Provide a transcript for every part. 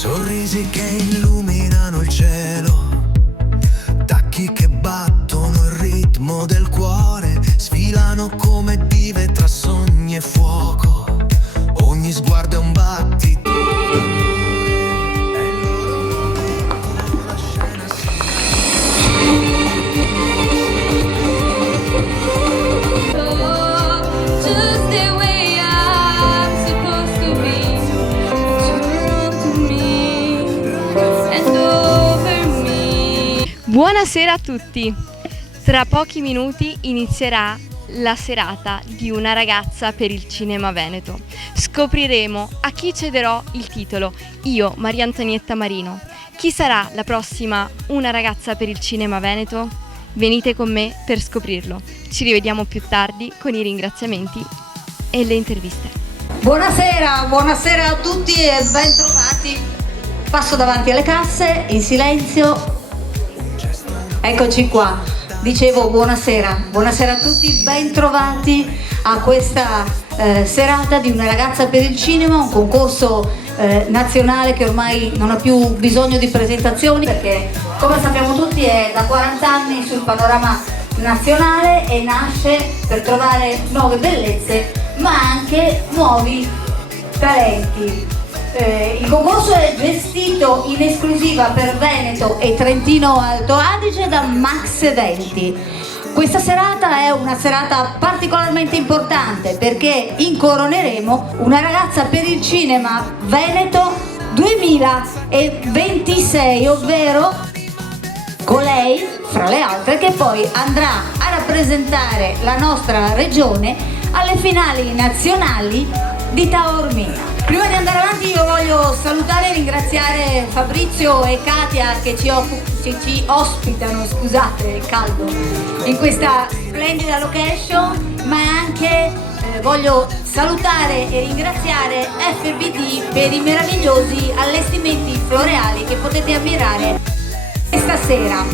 sorrisi che illuminano il cielo, tacchi che battono il ritmo del cuore, sfilano come dive tra sogni e fuoco, ogni sguardo è un battito. Buonasera a tutti! Tra pochi minuti inizierà la serata di Una ragazza per il cinema veneto. Scopriremo a chi cederò il titolo, io, Maria Antonietta Marino. Chi sarà la prossima Una ragazza per il cinema veneto? Venite con me per scoprirlo. Ci rivediamo più tardi con i ringraziamenti e le interviste. Buonasera a tutti e bentrovati. Passo davanti alle casse in silenzio. Eccoci qua, dicevo buonasera a tutti, bentrovati a questa serata di Una ragazza per il cinema, un concorso nazionale che ormai non ha più bisogno di presentazioni perché, come sappiamo tutti, è da 40 anni sul panorama nazionale e nasce per trovare nuove bellezze ma anche nuovi talenti. Il concorso è gestito in esclusiva per Veneto e Trentino Alto Adige da Max Eventi. Questa serata è una serata particolarmente importante perché incoroneremo Una ragazza per il cinema Veneto 2026, ovvero colei, fra le altre, che poi andrà a rappresentare la nostra regione alle finali nazionali di Taormina. Prima di andare avanti io voglio salutare e ringraziare Fabrizio e Katia che ci ospitano, scusate il caldo, in questa splendida location, ma anche voglio salutare e ringraziare FBD per i meravigliosi allestimenti floreali che potete ammirare questa sera.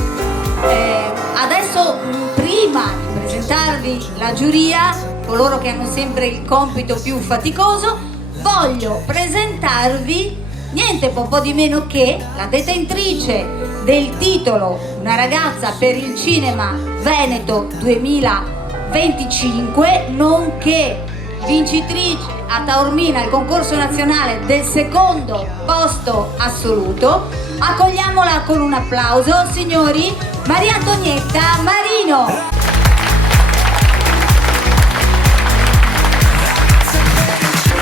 Adesso, prima di presentarvi la giuria, coloro che hanno sempre il compito più faticoso, voglio presentarvi niente po' di meno che la detentrice del titolo Una ragazza per il cinema Veneto 2025, nonché vincitrice a Taormina il concorso nazionale del secondo posto assoluto. Accogliamola con un applauso, signori, Maria Antonietta Marino.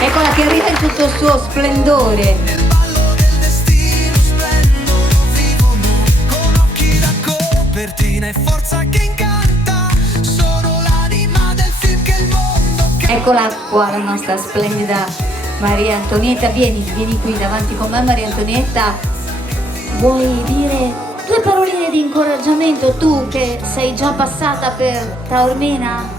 Eccola che arriva in tutto il suo splendore. Eccola qua la nostra splendida Maria Antonietta. Vieni qui davanti con me, Maria Antonietta. Vuoi dire due paroline di incoraggiamento, tu che sei già passata per Taormina?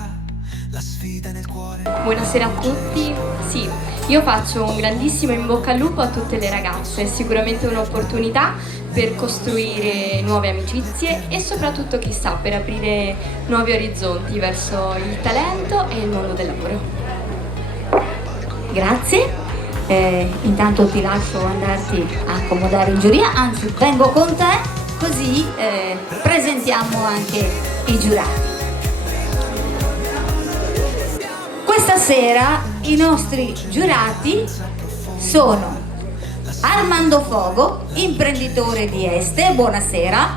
Buonasera a tutti. Sì, io faccio un grandissimo in bocca al lupo a tutte le ragazze, è sicuramente un'opportunità per costruire nuove amicizie e soprattutto, chissà, per aprire nuovi orizzonti verso il talento e il mondo del lavoro. Grazie. Intanto ti lascio andarti a accomodare in giuria, anzi vengo con te così presentiamo anche i giurati. Questa sera i nostri giurati sono Armando Fogo, imprenditore di Este, buonasera.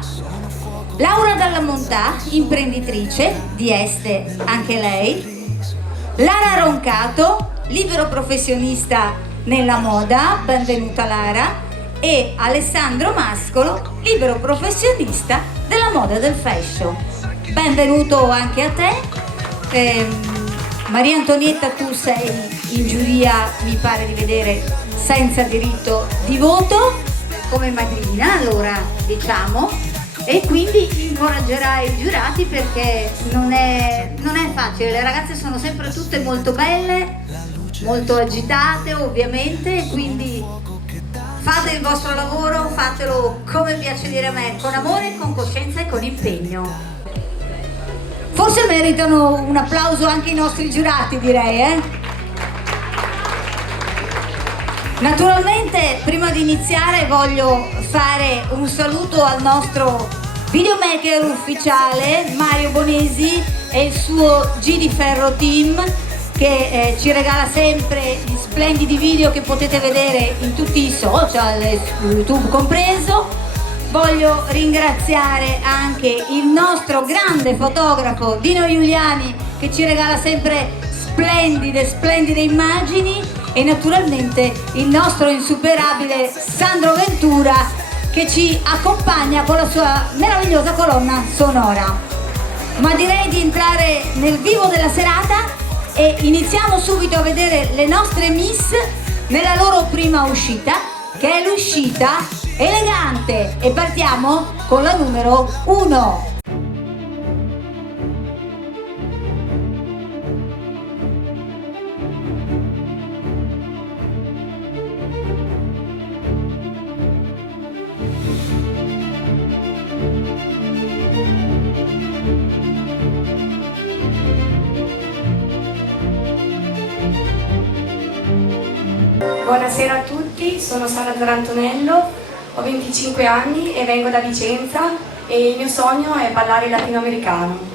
Laura Dalla Montà, imprenditrice di Este, anche lei. Lara Roncato, libero professionista nella moda, benvenuta Lara. E Alessandro Mascolo, libero professionista della moda e del fashion. Benvenuto anche a te. Maria Antonietta, tu sei in giuria, mi pare di vedere, senza diritto di voto, come madrina, allora diciamo, e quindi incoraggerai i giurati perché non è facile, le ragazze sono sempre tutte molto belle, molto agitate ovviamente, quindi fate il vostro lavoro, fatelo come piace dire a me, con amore, con coscienza e con impegno. Forse meritano un applauso anche i nostri giurati, direi, Naturalmente, prima di iniziare voglio fare un saluto al nostro videomaker ufficiale Mario Bonesi e il suo G di Ferro Team, che ci regala sempre gli splendidi video che potete vedere in tutti i social, YouTube compreso. Voglio ringraziare anche il nostro grande fotografo Dino Giuliani, che ci regala sempre splendide immagini, e naturalmente il nostro insuperabile Sandro Ventura, che ci accompagna con la sua meravigliosa colonna sonora. Ma direi di entrare nel vivo della serata e iniziamo subito a vedere le nostre Miss nella loro prima uscita, che è l'uscita elegante, e partiamo con la numero 1. Buonasera a tutti, sono Sara Zarantonello, ho 25 anni e vengo da Vicenza e il mio sogno è ballare latinoamericano.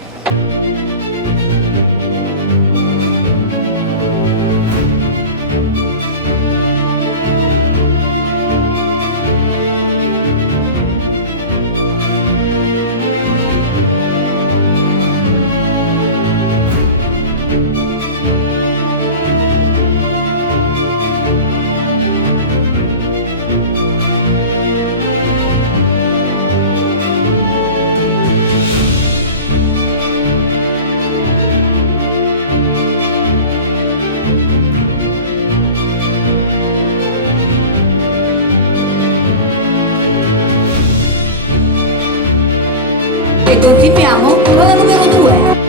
E continuiamo con la numero 2.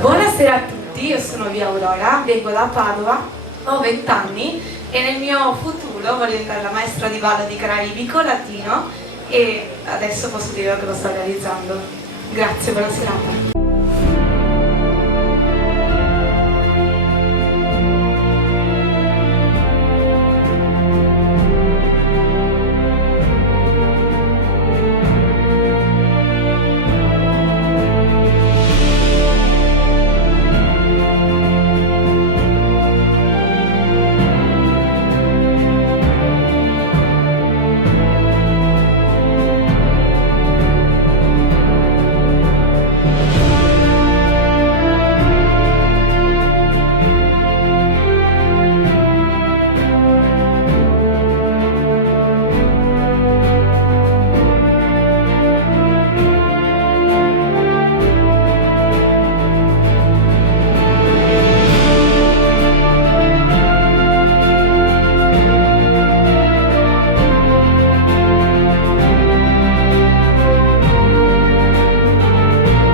Buonasera a tutti, io sono Via Aurora, vengo da Padova, ho 20 anni e nel mio futuro voglio diventare la maestra di ballo di caraibico latino, e adesso posso dire che lo sto realizzando. Grazie, buona serata.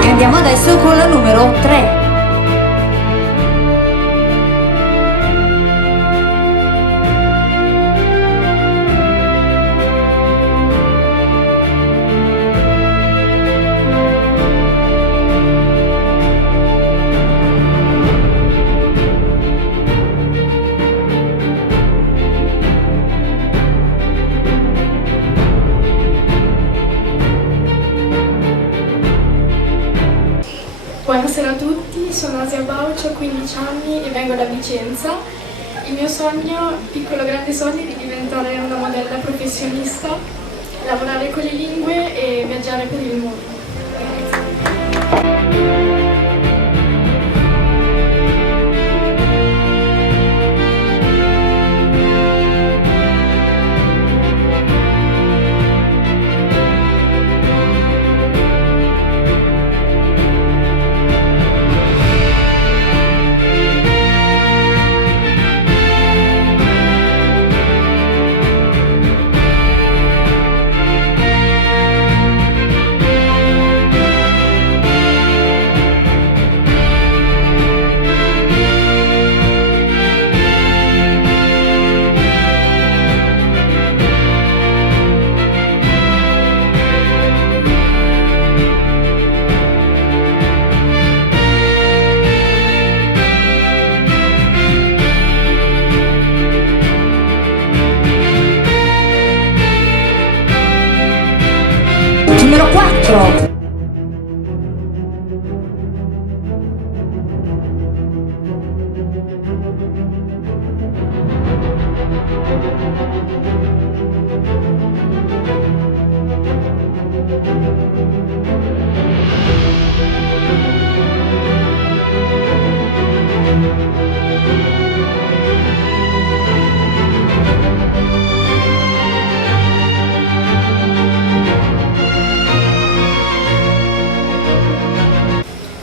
Andiamo adesso con la numero 3. Buonasera a tutti, sono Asia Baucio, ho 15 anni e vengo da Vicenza. Il mio sogno, piccolo grande sogno, è di diventare una modella professionista, lavorare con le lingue e viaggiare per il mondo.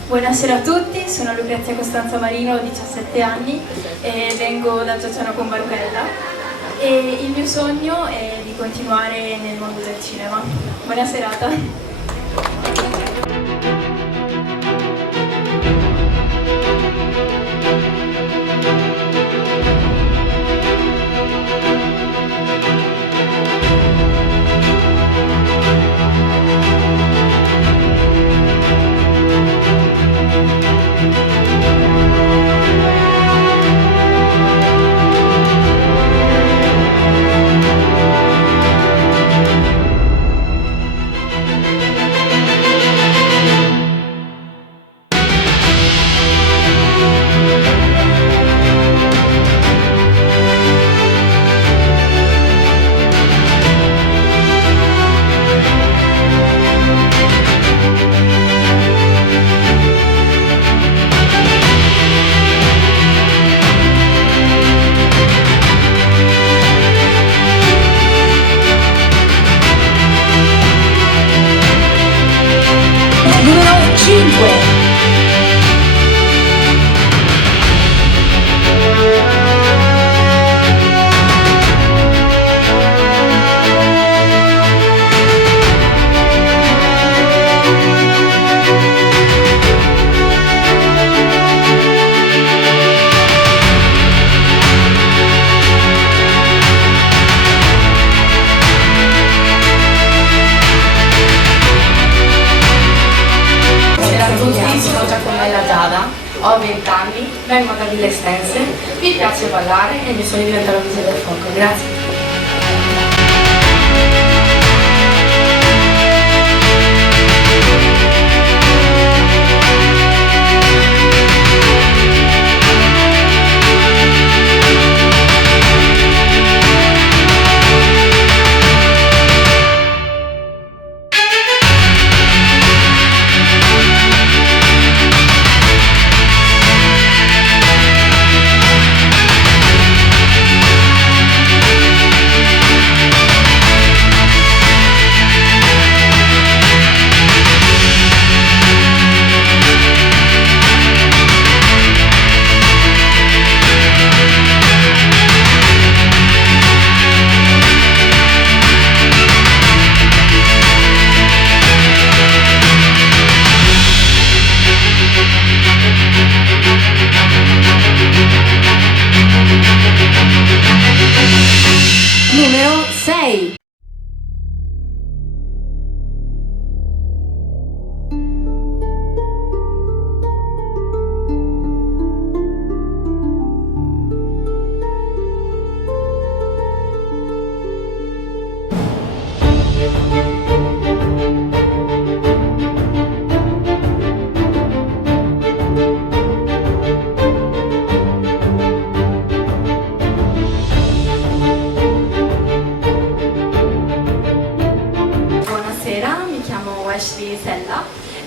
Buonasera a tutti, sono Lucrezia Costanza Marino, ho 17 anni e vengo da Giaciano con Baruchella e il mio sogno è di continuare nel mondo del cinema. Buona serata! Numero 5. Ho 20 anni, vengo da Villa Estense, mi piace ballare e mi sono diventata un vigile del fuoco. Grazie. Numero 6.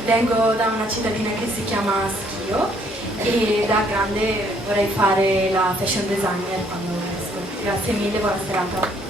Vengo da una cittadina che si chiama Schio e da grande vorrei fare la fashion designer quando cresco. Grazie mille, buona serata.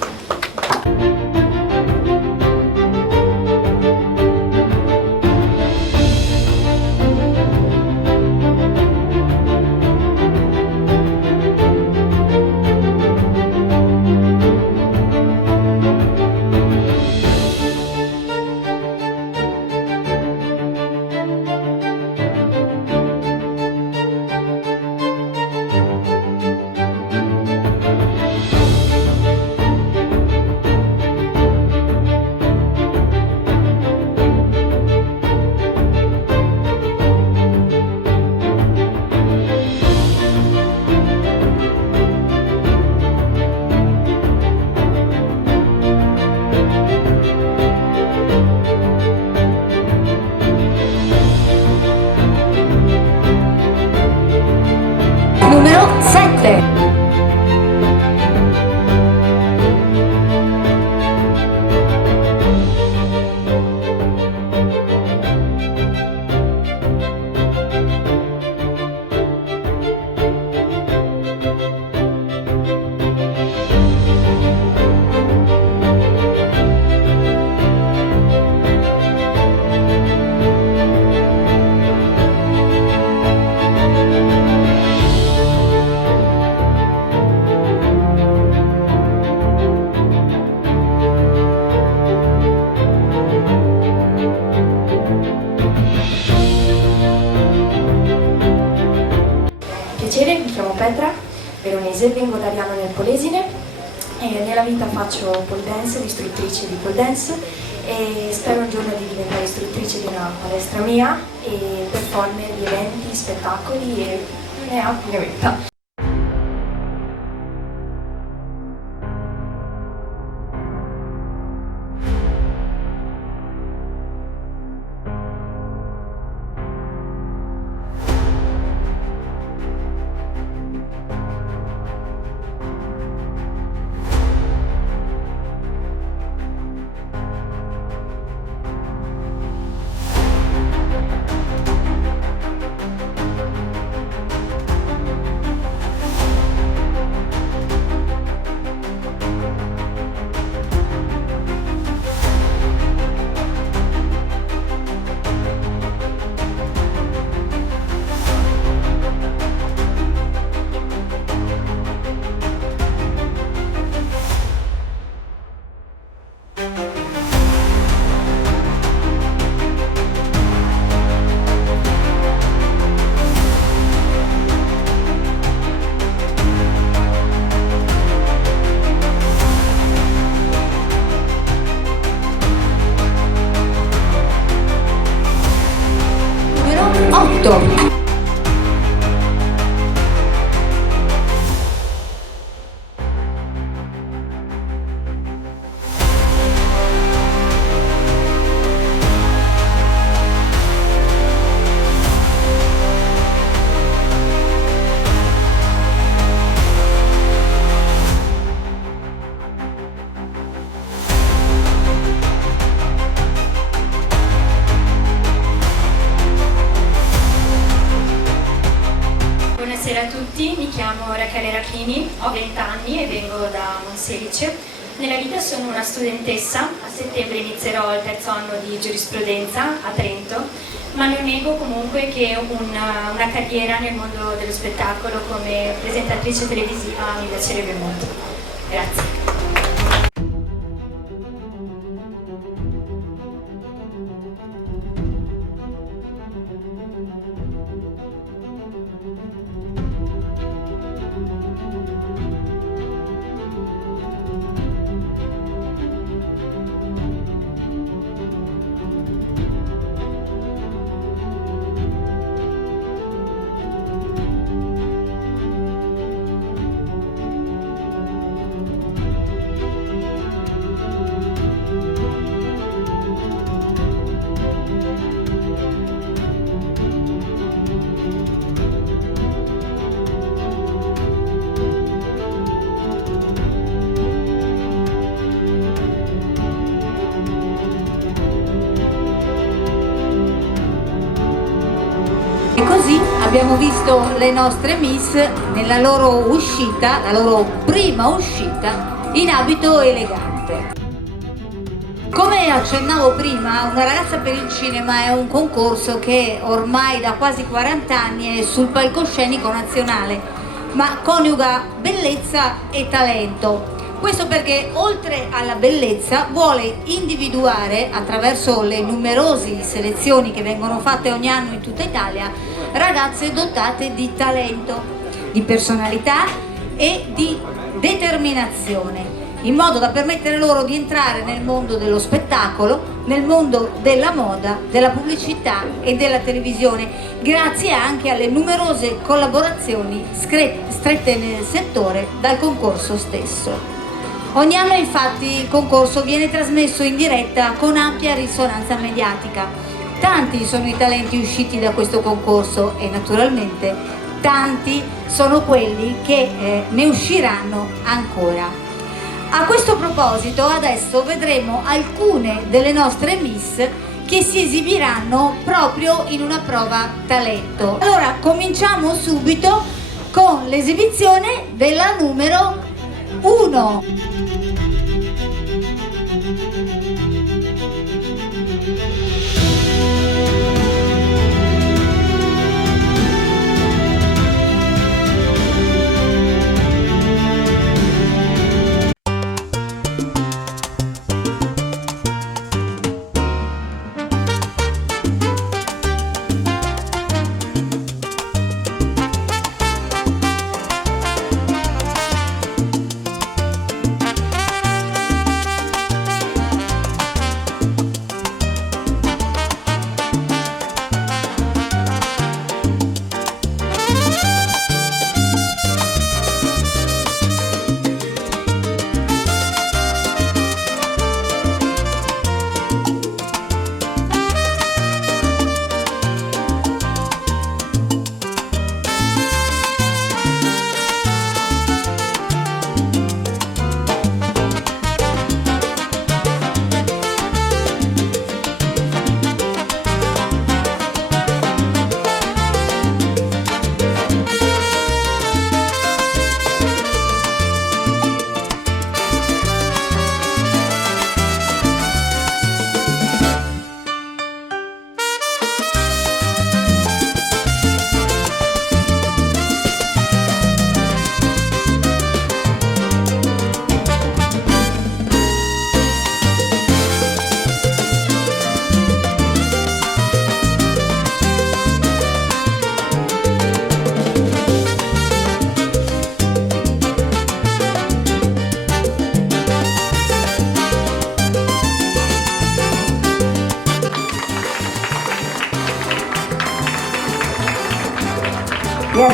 Numero 7. Ginevra, veronese, vengo da Ariano nel Polesine e nella vita faccio pole dance, l'istruttrice di pole dance e spero un giorno di diventare istruttrice di una palestra mia e performer di eventi, spettacoli e ne ha ne metta. Numero 8. Buonasera a tutti, mi chiamo Rachele Rachini, ho 20 anni e vengo da Monselice. Nella vita sono una studentessa, a settembre inizierò il terzo anno di giurisprudenza a Trento, ma non nego comunque che una carriera nel mondo dello spettacolo come presentatrice televisiva mi piacerebbe molto. Grazie. E così abbiamo visto le nostre Miss nella loro uscita, la loro prima uscita in abito elegante. Come accennavo prima, Una ragazza per il cinema è un concorso che ormai da quasi 40 anni è sul palcoscenico nazionale, ma coniuga bellezza e talento. Questo perché oltre alla bellezza vuole individuare, attraverso le numerose selezioni che vengono fatte ogni anno in tutta Italia, ragazze dotate di talento, di personalità e di determinazione, in modo da permettere loro di entrare nel mondo dello spettacolo, nel mondo della moda, della pubblicità e della televisione, grazie anche alle numerose collaborazioni strette nel settore dal concorso stesso. Ogni anno infatti il concorso viene trasmesso in diretta con ampia risonanza mediatica. Tanti sono i talenti usciti da questo concorso e naturalmente tanti sono quelli che ne usciranno ancora. A questo proposito adesso vedremo alcune delle nostre Miss che si esibiranno proprio in una prova talento. Allora cominciamo subito con l'esibizione della numero 1.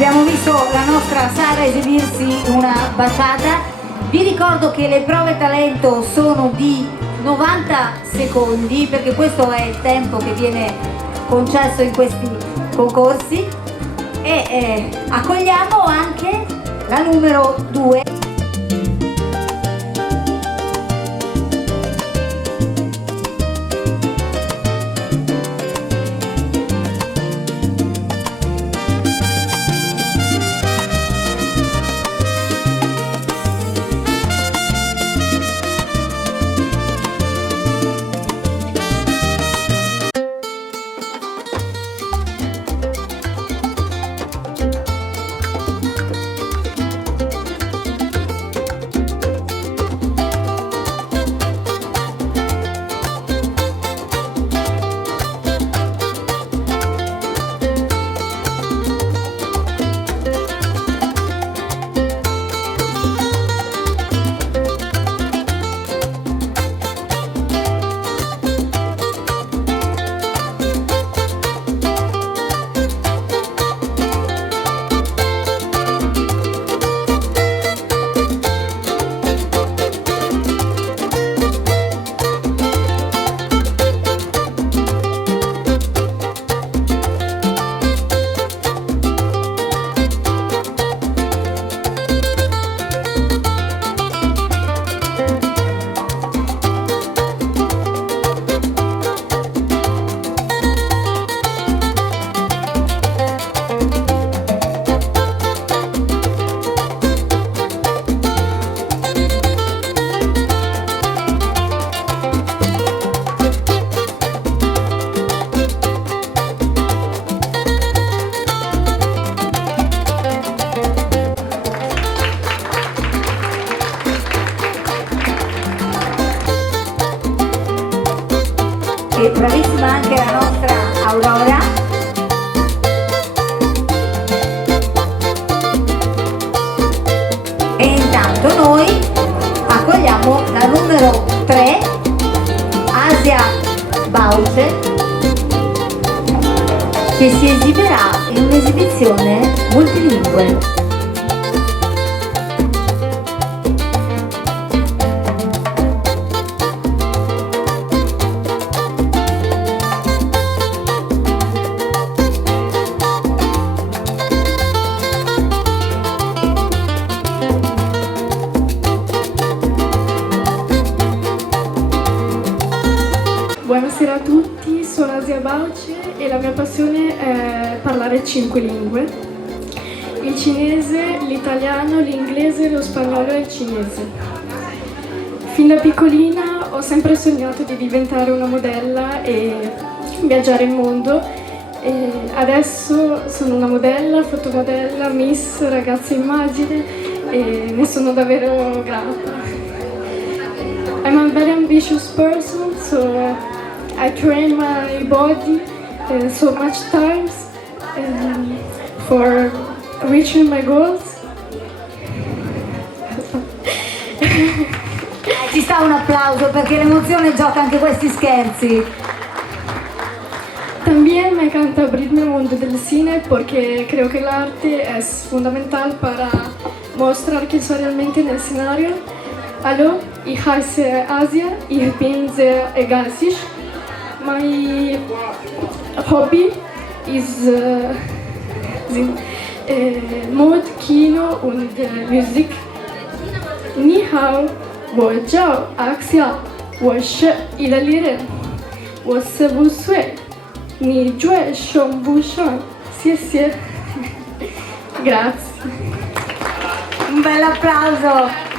Abbiamo visto la nostra Sara esibirsi una baciata. Vi ricordo che le prove talento sono di 90 secondi, perché questo è il tempo che viene concesso in questi concorsi, e accogliamo anche la numero 2. E bravissima anche la nostra Aurora. E intanto noi accogliamo la numero 3, Asia Bauce, che si esibirà in un'esibizione multilingue. Buonasera a tutti, sono Asia Bauce e la mia passione è parlare 5 lingue: il cinese, l'italiano, l'inglese, lo spagnolo e il cinese. Fin da piccolina ho sempre sognato di diventare una modella e viaggiare il mondo, e adesso sono una modella, fotomodella, miss, ragazza immagine, e ne sono davvero grata. I'm a very ambitious person, so I train my body so much times for reaching my goals. Ci sta un applauso, perché l'emozione gioca anche questi scherzi. También me encanta abrirme al mundo del cine porque creo que el arte es fundamental para mostrar quién soy realmente en el escenario. Hallo, ich heiße Asia, ich bin sehr ehrgeizig. My hobby is Mode, Kino und Musik. Ni hao, wo jiao, axia, wo shi ilalire, wo se bu sui, ni jue shong bu shang. Sì. Grazie. Un bel applauso.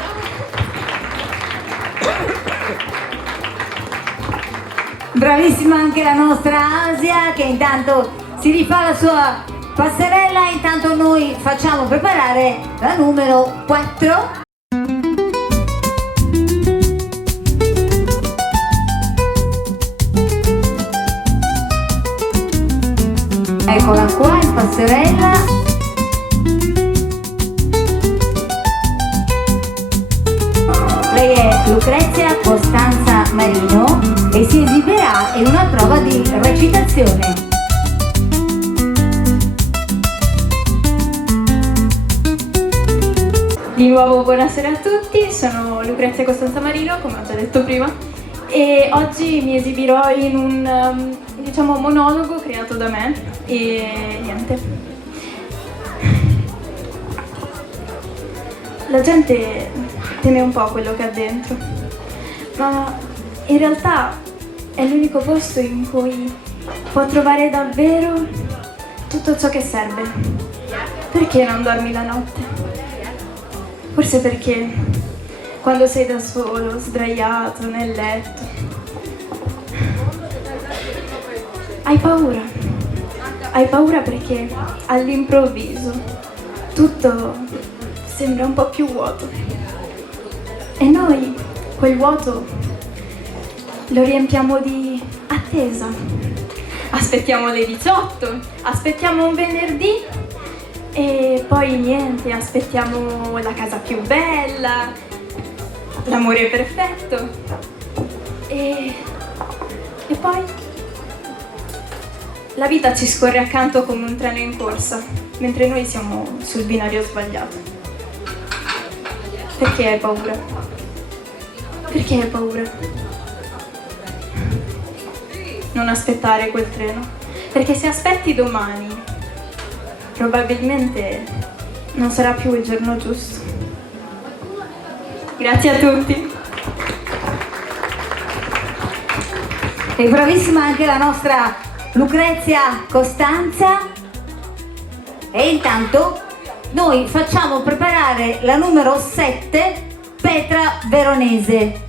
Bravissima anche la nostra Asia, che intanto si rifà la sua passerella. Intanto noi facciamo preparare la numero 4. Eccola qua in passerella. Lei è Lucrezia Costanza Marino e si esibirà in una prova di recitazione. Di nuovo buonasera a tutti, sono Lucrezia Costanza Marino, come ho già detto prima, e oggi mi esibirò in un monologo creato da me e niente. La gente teme un po' quello che ha dentro, ma in realtà è l'unico posto in cui può trovare davvero tutto ciò che serve. Perché non dormi la notte? Forse perché quando sei da solo, sdraiato nel letto, hai paura. Hai paura perché all'improvviso tutto sembra un po' più vuoto. E noi quel vuoto lo riempiamo di attesa. Aspettiamo le 18, aspettiamo un venerdì e poi niente, aspettiamo la casa più bella, l'amore perfetto e poi la vita ci scorre accanto come un treno in corsa, mentre noi siamo sul binario sbagliato. Perché hai paura? Perché hai paura? Non aspettare quel treno, perché se aspetti domani probabilmente non sarà più il giorno giusto. Grazie a tutti. È bravissima anche la nostra Lucrezia Costanza. E intanto noi facciamo preparare la numero 7, Petra Veronese.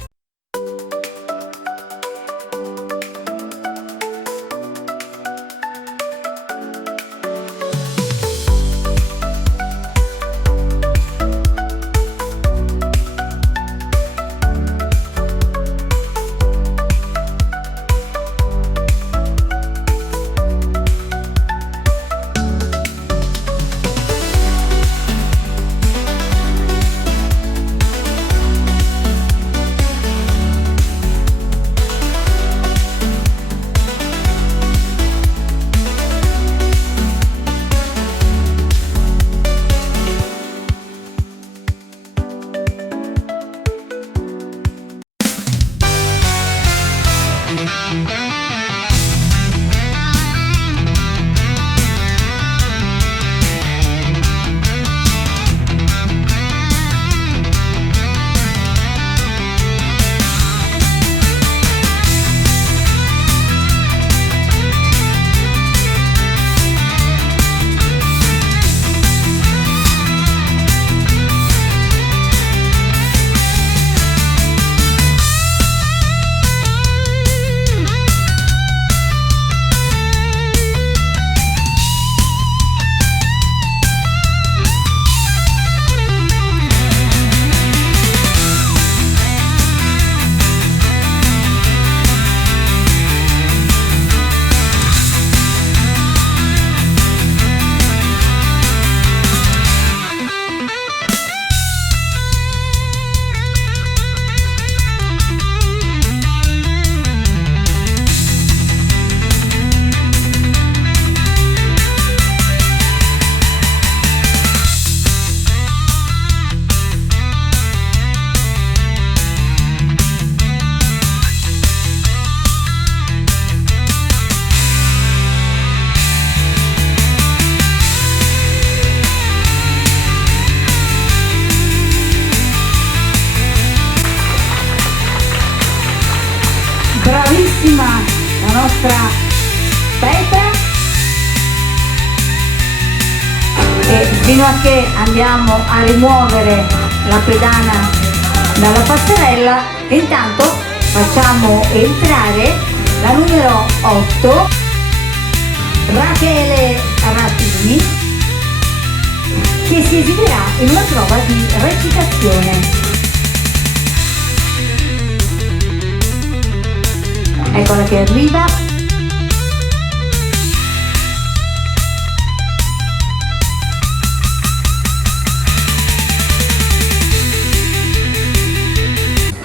Bravissima la nostra Petra. E fino a che andiamo a rimuovere la pedana dalla passerella, intanto facciamo entrare la numero 8, Rachele Rapini, che si esibirà in una prova di recitazione. Eccola che arriva.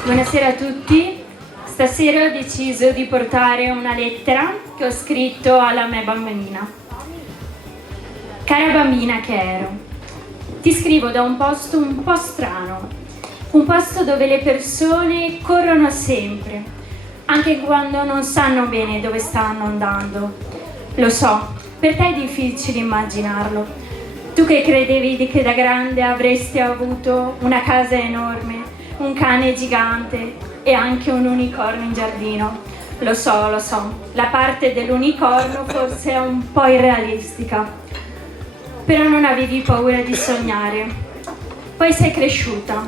Buonasera a tutti. Stasera ho deciso di portare una lettera che ho scritto alla mia bambina. Cara bambina che ero, Ti scrivo da un posto un po' strano, un posto dove le persone corrono sempre, anche quando non sanno bene dove stanno andando. Lo so, per te è difficile immaginarlo. Tu che credevi che da grande avresti avuto una casa enorme, un cane gigante e anche un unicorno in giardino. Lo so, la parte dell'unicorno forse è un po' irrealistica, però non avevi paura di sognare. Poi sei cresciuta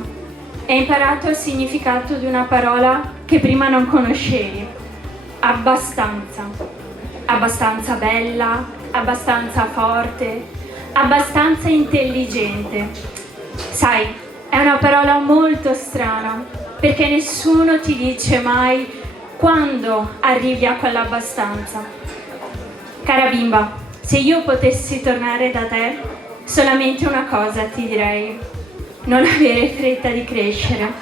e hai imparato il significato di una parola che prima non conoscevi. Abbastanza. Abbastanza bella, abbastanza forte, abbastanza intelligente. Sai, è una parola molto strana, perché nessuno ti dice mai quando arrivi a quell'abbastanza. Cara bimba, se io potessi tornare da te, solamente una cosa ti direi: non avere fretta di crescere,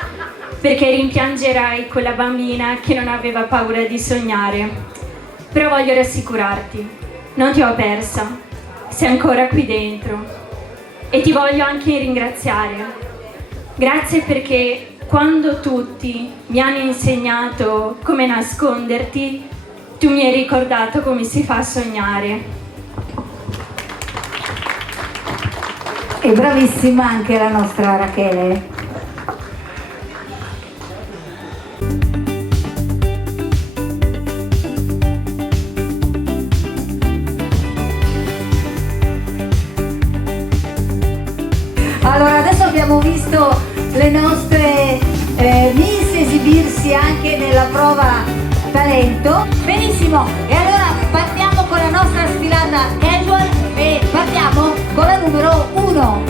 perché rimpiangerai quella bambina che non aveva paura di sognare. Però voglio rassicurarti, non ti ho persa, sei ancora qui dentro e ti voglio anche ringraziare. Grazie perché quando tutti mi hanno insegnato come nasconderti, tu mi hai ricordato come si fa a sognare. E bravissima anche la nostra Rachele. Allora, adesso abbiamo visto le nostre miss esibirsi anche nella prova talento. Benissimo, e allora partiamo con la nostra sfilata casual e partiamo con la numero 1.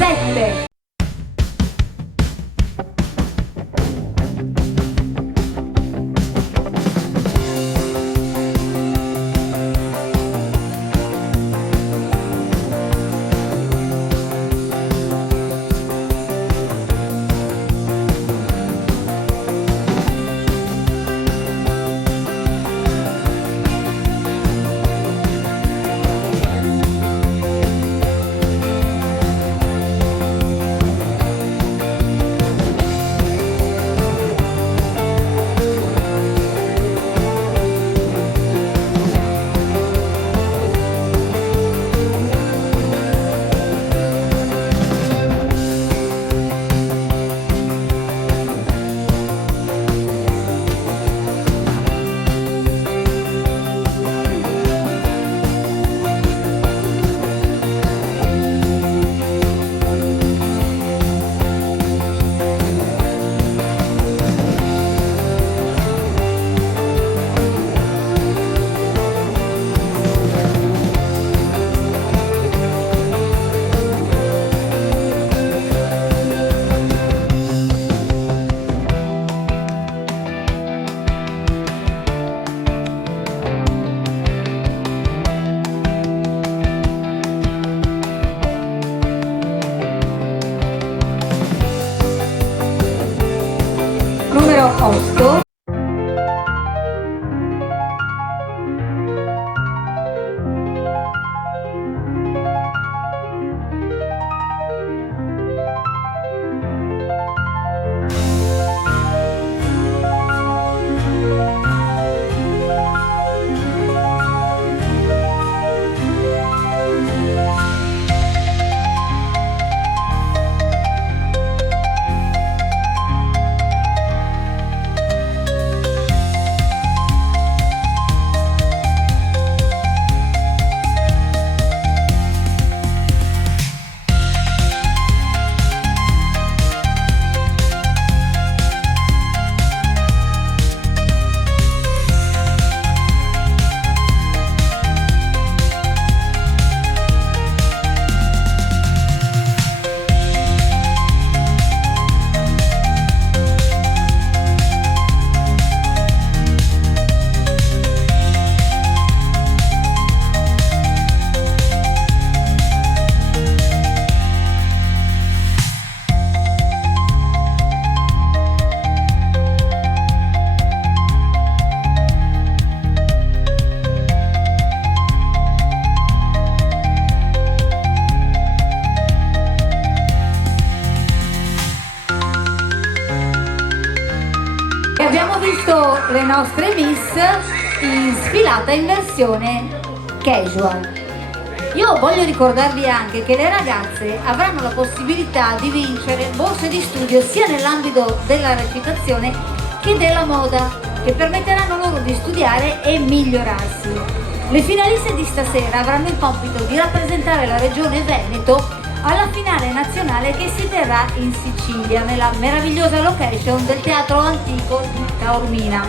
7. Numero 8. Abbiamo visto le nostre Miss in sfilata in versione casual. Io voglio ricordarvi anche che le ragazze avranno la possibilità di vincere borse di studio sia nell'ambito della recitazione che della moda, che permetteranno loro di studiare e migliorarsi. Le finaliste di stasera avranno il compito di rappresentare la regione Veneto alla finale nazionale che si terrà in Sicilia, nella meravigliosa location del Teatro Antico di Taormina.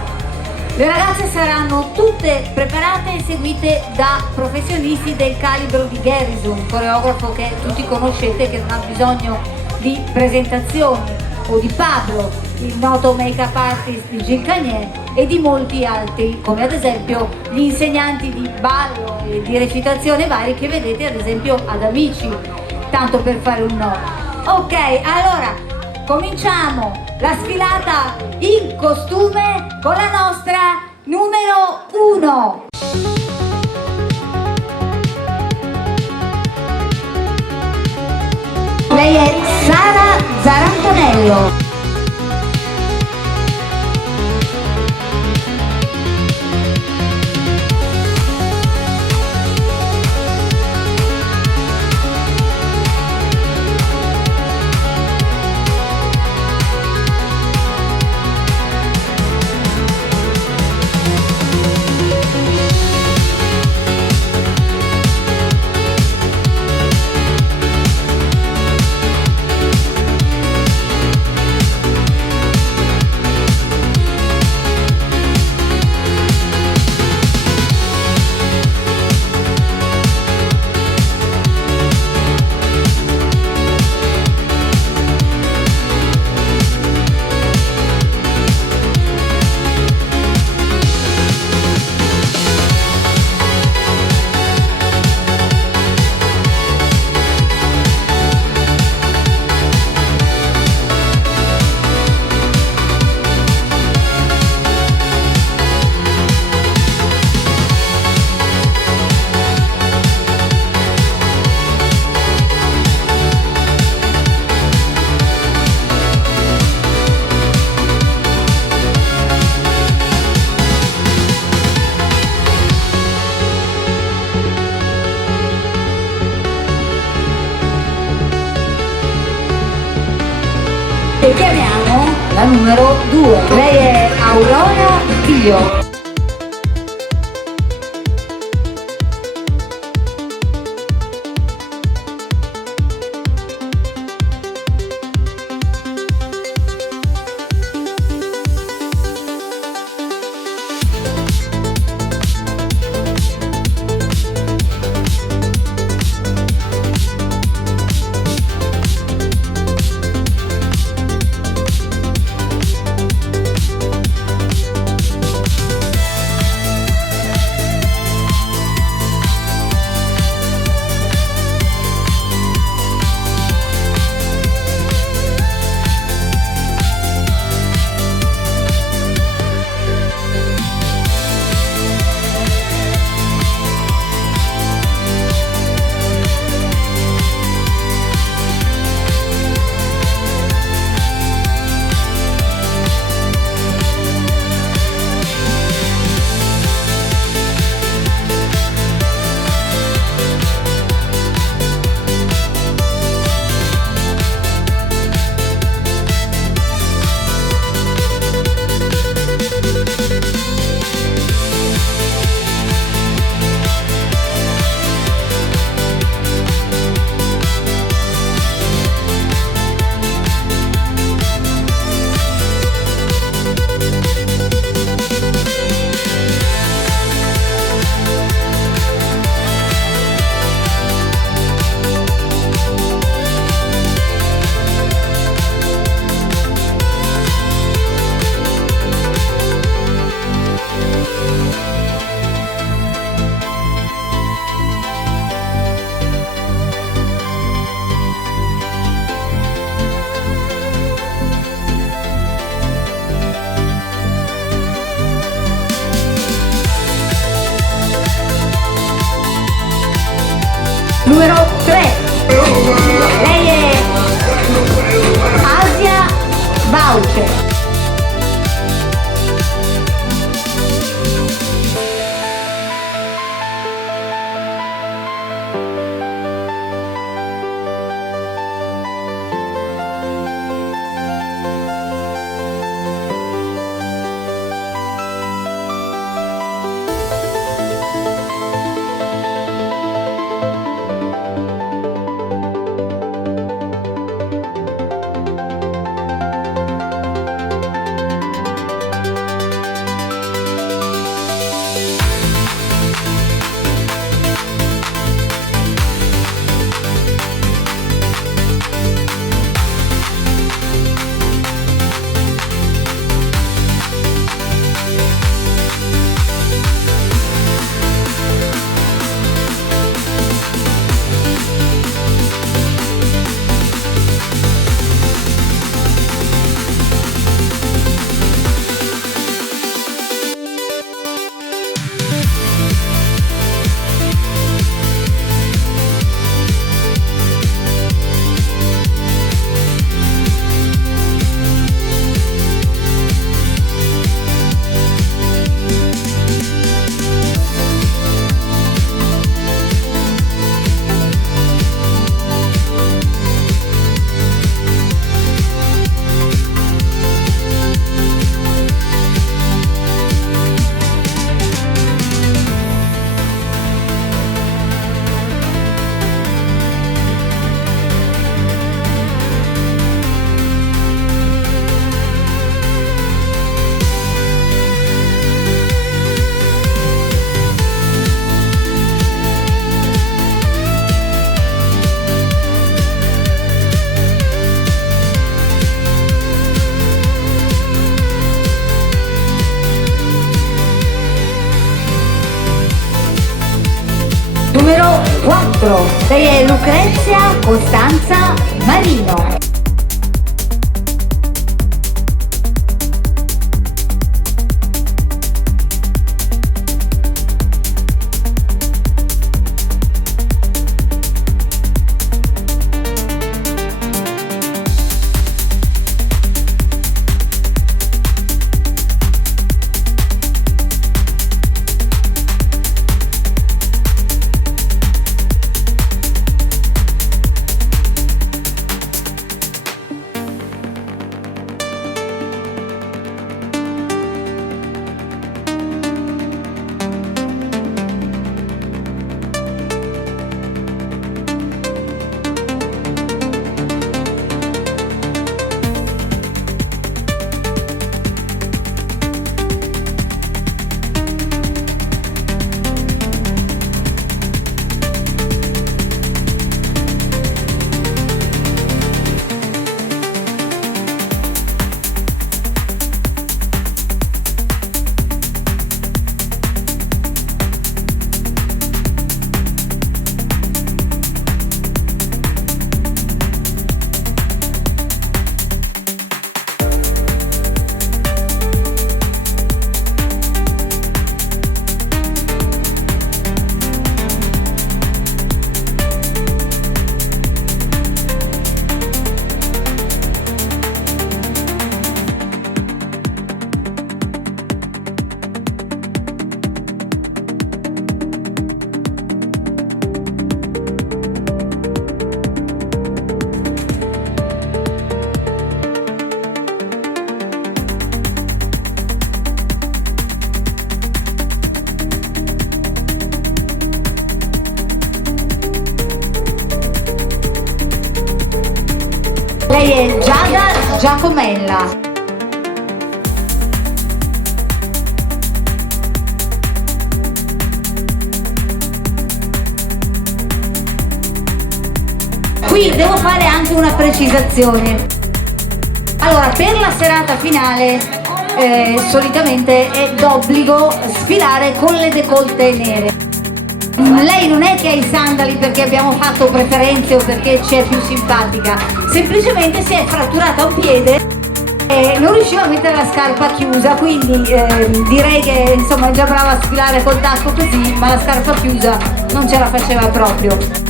Le ragazze saranno tutte preparate e seguite da professionisti del calibro di Garrison, un coreografo che tutti conoscete, che non ha bisogno di presentazioni, o di Pablo, il noto make-up artist di Gilles Cagné, e di molti altri, come ad esempio gli insegnanti di ballo e di recitazione vari che vedete ad esempio ad Amici, tanto per fare un nome. Ok, allora cominciamo la sfilata in costume con la nostra numero 1. Lei è Sara Zarantonello. e chiamiamo la numero 2. Lei è Aurora Pio. Numero 3. Lei è Asia Bauce. Numero 4. Lei è Lucrezia Costanza Marino. Giacomella. Qui devo fare anche una precisazione. Allora, per la serata finale solitamente è d'obbligo sfilare con le décolleté nere. Lei non è che ha i sandali perché abbiamo fatto preferenze o perché ci è più simpatica, semplicemente si è fratturata un piede e non riusciva a mettere la scarpa chiusa, quindi direi che insomma è già brava a sfilare col tacco così, ma la scarpa chiusa non ce la faceva proprio.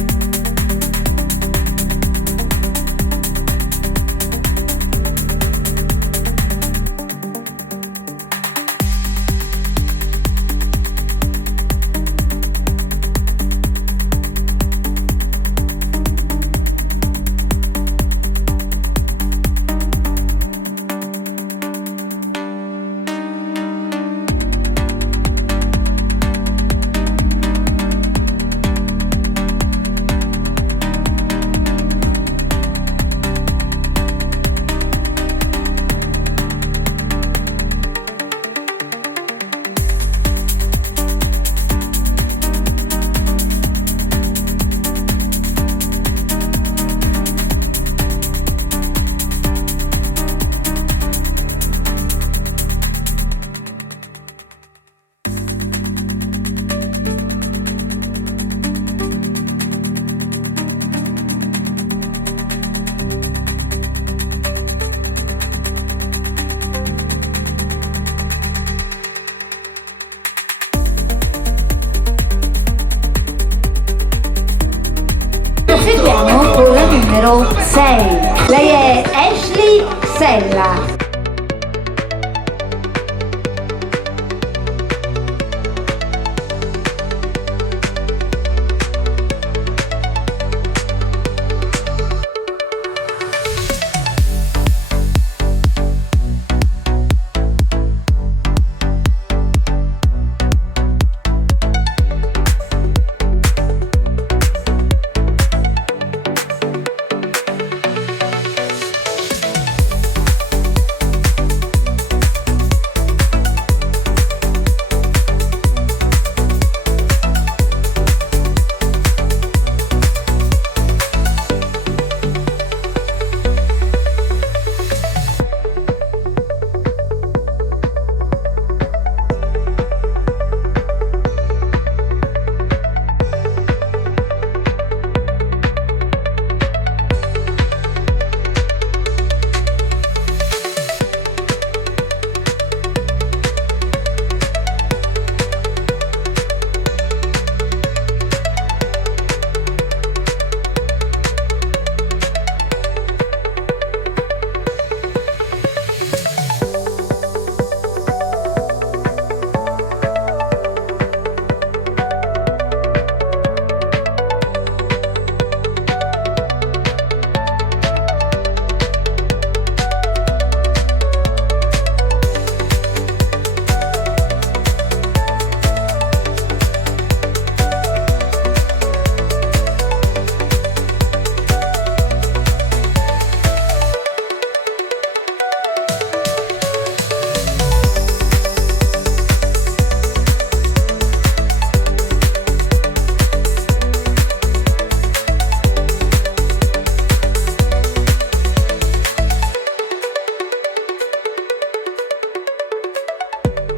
Proseguiamo con la numero 6. Lei è Ashley Sella.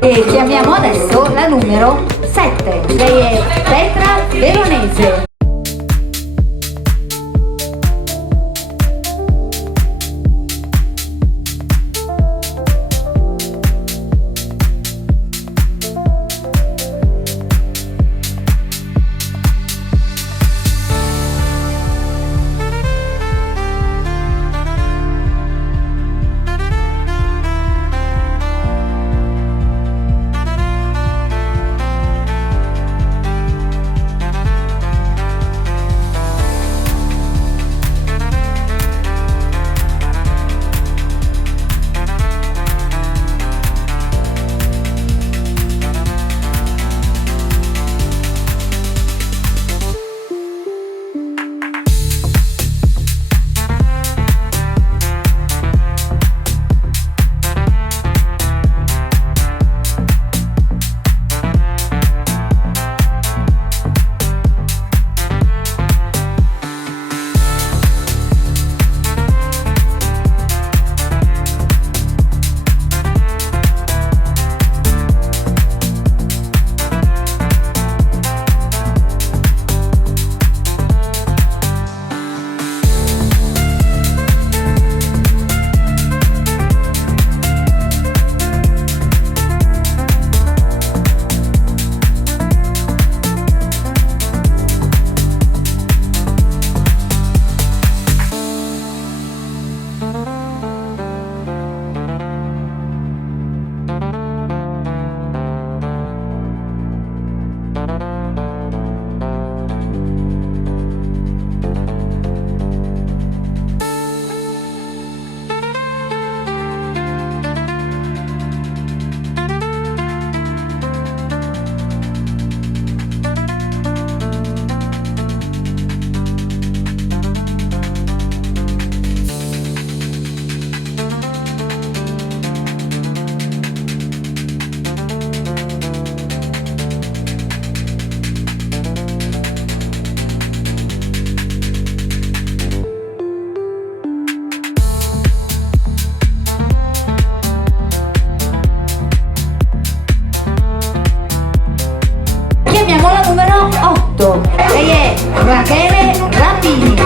E chiamiamo adesso la numero 7. Lei è Petra Veronese. applauso. Lei è Rachele Rapini.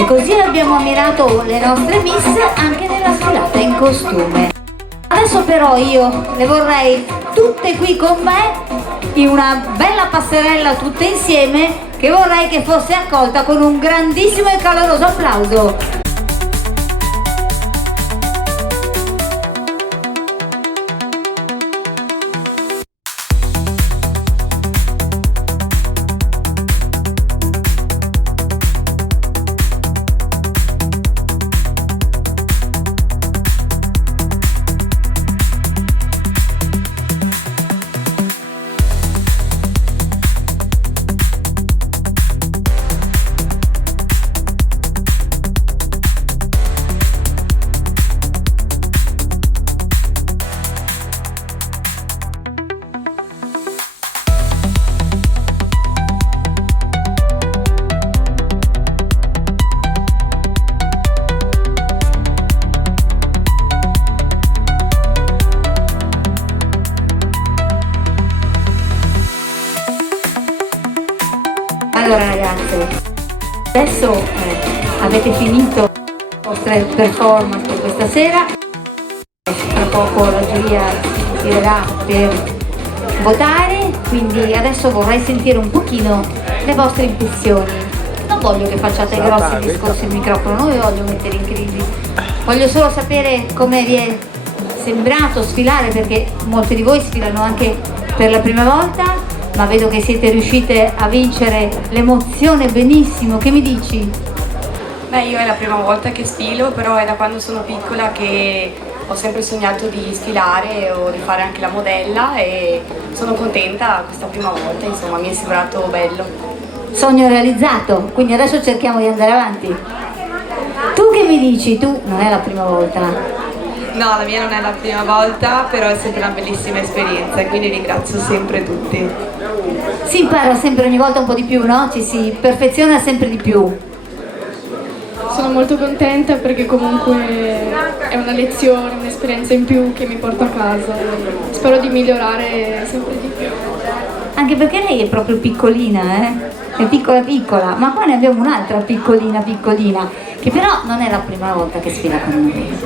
E così abbiamo ammirato le nostre miss anche nella sfilata in costume. Adesso però io le vorrei tutte qui con me in una bella passerella tutte insieme, che vorrei che fosse accolta con un grandissimo e caloroso applauso. Allora ragazze, adesso avete finito le vostre performance per questa sera, tra poco la giuria si tirerà per votare, quindi adesso vorrei sentire un pochino le vostre impressioni. Non voglio che facciate grossi discorsi al microfono, non vi voglio mettere in crisi, voglio solo sapere come vi è sembrato sfilare, perché molti di voi sfilano anche per la prima volta, ma vedo che siete riuscite a vincere l'emozione benissimo. Che mi dici? Beh, io è la prima volta che sfilo, però è da quando sono piccola che ho sempre sognato di sfilare o di fare anche la modella, e sono contenta questa prima volta, insomma mi è sembrato bello. Sogno realizzato, quindi adesso cerchiamo di andare avanti. Tu che mi dici? Tu non è la prima volta? No, la mia non è la prima volta, però è sempre una bellissima esperienza e quindi ringrazio sempre tutti. Si impara sempre ogni volta un po' di più, no? Ci si perfeziona sempre di più. Sono molto contenta perché comunque è una lezione, un'esperienza in più che mi porto a casa. Spero di migliorare sempre di più. Anche perché lei è proprio piccolina, eh? è piccola piccola, ma qua ne abbiamo un'altra piccolina piccolina, che però non è la prima volta che sfila con noi.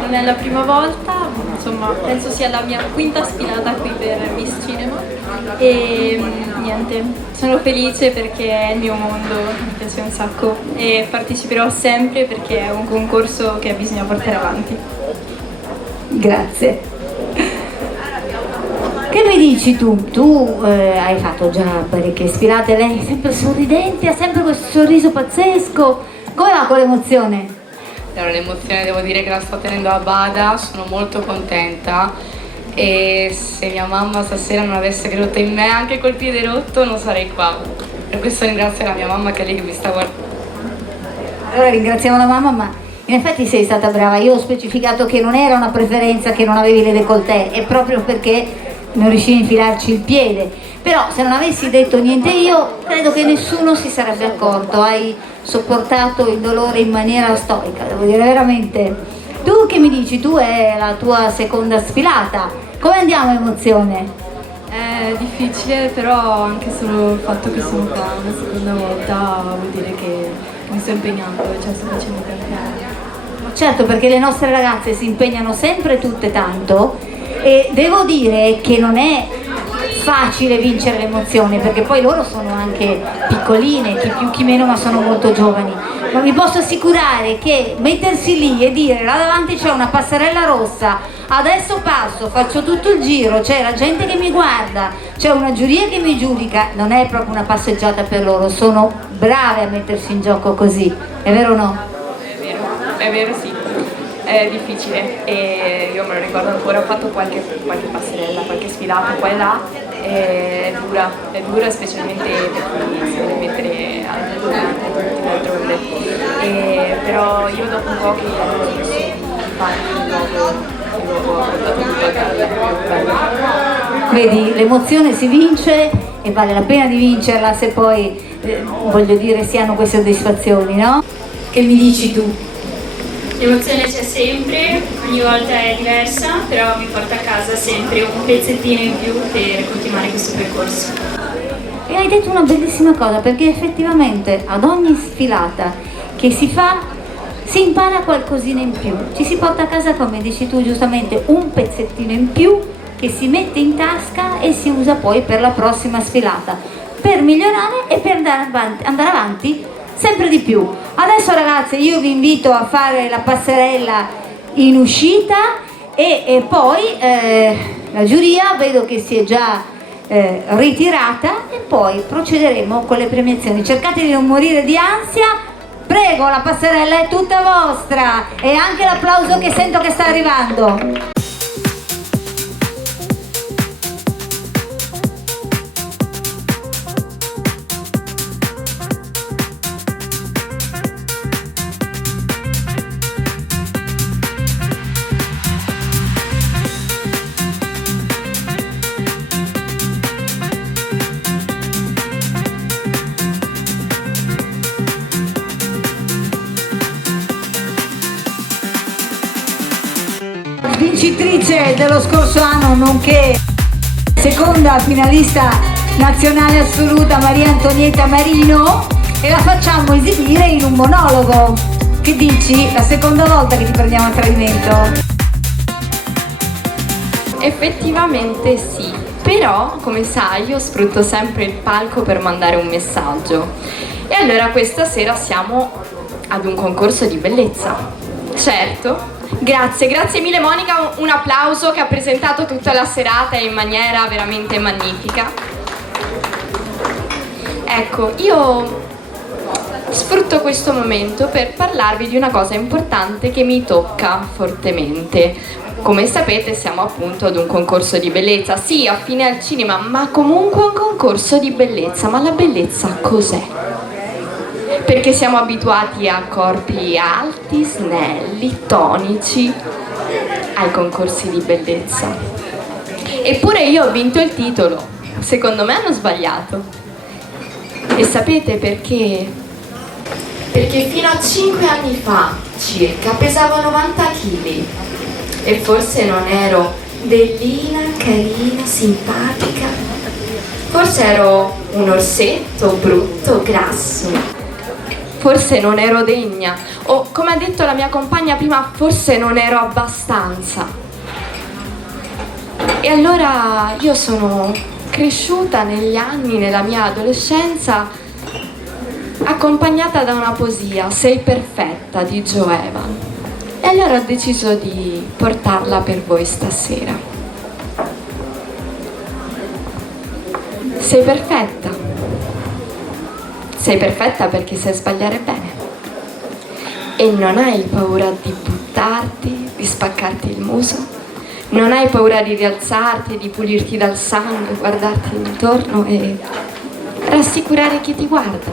Non è la prima volta, insomma penso sia la mia quinta sfilata qui per Miss Cinema e niente, sono felice perché è il mio mondo, mi piace un sacco e parteciperò sempre perché è un concorso che bisogna portare avanti. Grazie. Che mi dici tu? Tu hai fatto già parecchie sfilate, lei è sempre sorridente, ha sempre questo sorriso pazzesco. Come va con l'emozione? Allora, l'emozione devo dire che la sto tenendo a bada, sono molto contenta e se mia mamma stasera non avesse creduto in me anche col piede rotto non sarei qua. Per questo ringrazio la mia mamma che è lì che mi sta guardando. Allora ringraziamo la mamma, ma in effetti sei stata brava. Io ho specificato che non era una preferenza che non avevi le décolleté, è proprio perché non riuscivi a infilarci il piede. Però se non avessi detto niente io, credo che nessuno si sarebbe accorto. Hai sopportato il dolore in maniera stoica, devo dire veramente. Tu che mi dici? Tu è la tua seconda sfilata. Come andiamo, emozione? È difficile, però anche solo il fatto che sono qua una seconda volta vuol dire che mi sto impegnando e ce la sto facendo per Certo, perché le nostre ragazze si impegnano sempre tutte tanto e devo dire che non è facile vincere l'emozione, perché poi loro sono anche piccoline, chi più chi meno, ma sono molto giovani. Ma vi posso assicurare che mettersi lì e dire là davanti c'è una passerella rossa, adesso passo, faccio tutto il giro, c'è la gente che mi guarda, c'è una giuria che mi giudica, non è proprio una passeggiata per loro, sono brave a mettersi in gioco così, è vero o no? È vero sì, è difficile e io me lo ricordo ancora, ho fatto qualche passerella, qualche sfilata qua e là, è dura specialmente per chi si deve mettere d'altronde, però io dopo un po' che ho messo di fare ho portato tutto a casa. Vedi, l'emozione si vince e vale la pena di vincerla se poi, voglio dire, si hanno queste soddisfazioni, no? Che mi dici tu? L'emozione c'è sempre, ogni volta è diversa, però mi porta a casa sempre un pezzettino in più per continuare questo percorso. E hai detto una bellissima cosa, perché effettivamente ad ogni sfilata che si fa si impara qualcosina in più, ci si porta a casa, come dici tu giustamente, un pezzettino in più che si mette in tasca e si usa poi per la prossima sfilata, per migliorare e per andare avanti sempre di più. Adesso ragazze io vi invito a fare la passerella in uscita e poi la giuria vedo che si è già ritirata e poi procederemo con le premiazioni. Cercate di non morire di ansia, prego, la passerella è tutta vostra e anche l'applauso che sento che sta arrivando. Vincitrice dello scorso anno, nonché seconda finalista nazionale assoluta, Maria Antonietta Marino, e la facciamo esibire in un monologo. Che dici? La seconda volta che ti prendiamo a tradimento? Effettivamente sì, però come sai io sfrutto sempre il palco per mandare un messaggio e allora questa sera siamo ad un concorso di bellezza. Certo. Grazie mille Monica, un applauso, che ha presentato tutta la serata in maniera veramente magnifica. Ecco, io sfrutto questo momento per parlarvi di una cosa importante che mi tocca fortemente. Come sapete siamo appunto ad un concorso di bellezza, sì, affine al cinema, ma comunque un concorso di bellezza. Ma la bellezza cos'è? Perché siamo abituati a corpi alti, snelli, tonici, ai concorsi di bellezza. Eppure io ho vinto il titolo. Secondo me hanno sbagliato. E sapete perché? Perché fino a 5 anni fa circa pesavo 90 kg e forse non ero bellina, carina, simpatica. Forse ero un orsetto brutto, grasso. Forse non ero degna, o come ha detto la mia compagna prima, forse non ero abbastanza. E allora io sono cresciuta negli anni, nella mia adolescenza, accompagnata da una poesia, Sei perfetta, di Joe Evan. E allora ho deciso di portarla per voi stasera. Sei perfetta. Sei perfetta perché sai sbagliare bene. E non hai paura di buttarti, di spaccarti il muso. Non hai paura di rialzarti, di pulirti dal sangue, guardarti intorno e rassicurare chi ti guarda.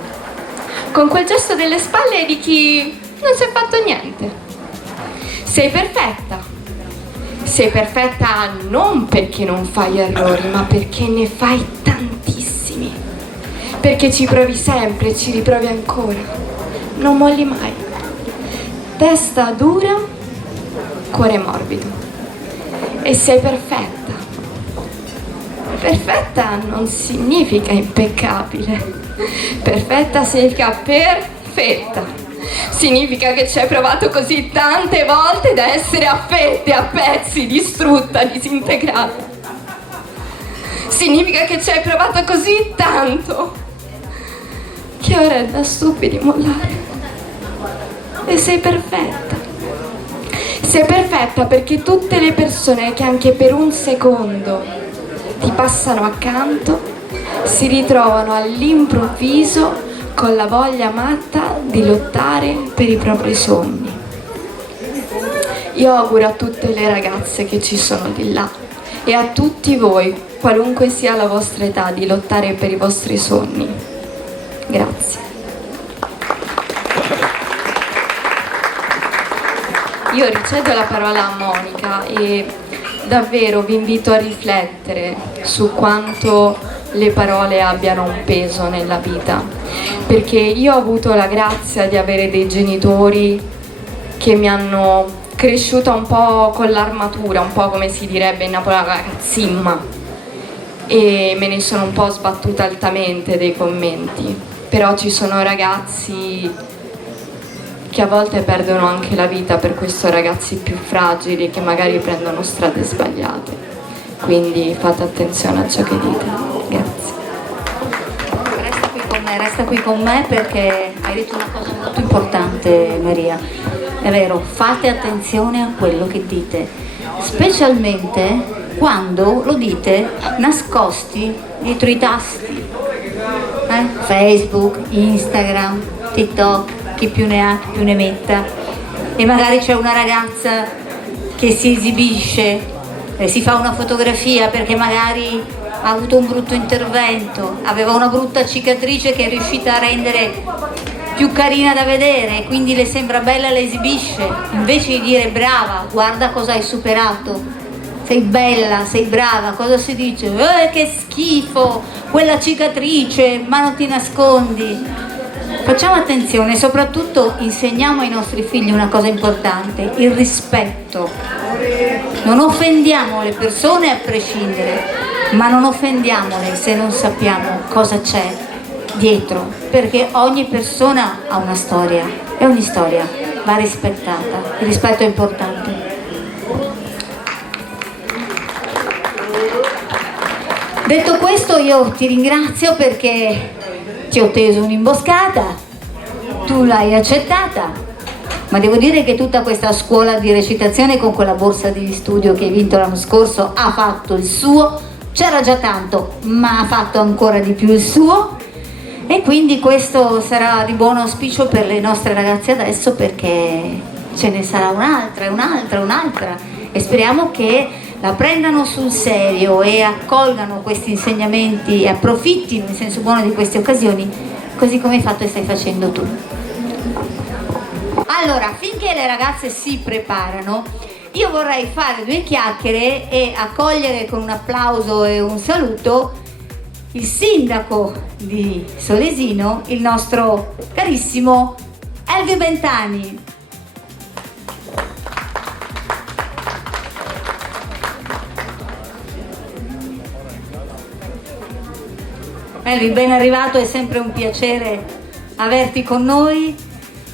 Con quel gesto delle spalle di chi non si è fatto niente. Sei perfetta. Sei perfetta non perché non fai errori, ma perché ne fai tantissimi. Perché ci provi sempre e ci riprovi ancora. Non molli mai. Testa dura, cuore morbido. E sei perfetta. Perfetta non significa impeccabile. Perfetta significa perfetta. Significa che ci hai provato così tante volte da essere a fette, a pezzi, distrutta, disintegrata. Significa che ci hai provato così tanto che ora è da stupidi mollare. E sei perfetta. Sei perfetta perché tutte le persone che anche per un secondo ti passano accanto si ritrovano all'improvviso con la voglia matta di lottare per i propri sogni. Io auguro a tutte le ragazze che ci sono di là e a tutti voi, qualunque sia la vostra età, di lottare per i vostri sogni. Grazie. Io ricevo la parola a Monica e davvero vi invito a riflettere su quanto le parole abbiano un peso nella vita, perché io ho avuto la grazia di avere dei genitori che mi hanno cresciuta un po' con l'armatura, un po' come si direbbe in Napoli, la ragazzimma, e me ne sono un po' sbattuta altamente dei commenti, però ci sono ragazzi che a volte perdono anche la vita per questo, ragazzi più fragili che magari prendono strade sbagliate, quindi fate attenzione a ciò che dite. Grazie. Resta qui con me perché hai detto una cosa molto importante, Maria. È vero, fate attenzione a quello che dite, specialmente quando lo dite nascosti dietro i tasti. Facebook, Instagram, TikTok, chi più ne ha, chi più ne metta. E magari c'è una ragazza che si esibisce, si fa una fotografia perché magari ha avuto un brutto intervento, aveva una brutta cicatrice che è riuscita a rendere più carina da vedere, quindi le sembra bella, la esibisce, invece di dire brava, guarda cosa hai superato, sei bella, sei brava, cosa si dice? Che schifo, quella cicatrice, ma non ti nascondi. Facciamo attenzione, soprattutto insegniamo ai nostri figli una cosa importante, il rispetto. Non offendiamo le persone a prescindere, ma non offendiamole se non sappiamo cosa c'è dietro, perché ogni persona ha una storia e ogni storia va rispettata. Il rispetto è importante. Detto questo, io ti ringrazio perché ti ho teso un'imboscata, tu l'hai accettata, ma devo dire che tutta questa scuola di recitazione con quella borsa di studio che hai vinto l'anno scorso ha fatto il suo, c'era già tanto, ma ha fatto ancora di più il suo, e quindi questo sarà di buon auspicio per le nostre ragazze adesso, perché ce ne sarà un'altra, e speriamo che la prendano sul serio e accolgano questi insegnamenti e approfittino in senso buono di queste occasioni, così come hai fatto e stai facendo tu. Allora, finché le ragazze si preparano, io vorrei fare due chiacchiere e accogliere con un applauso e un saluto il sindaco di Solesino, il nostro carissimo Elvio Bentani. Elvi, ben arrivato, è sempre un piacere averti con noi.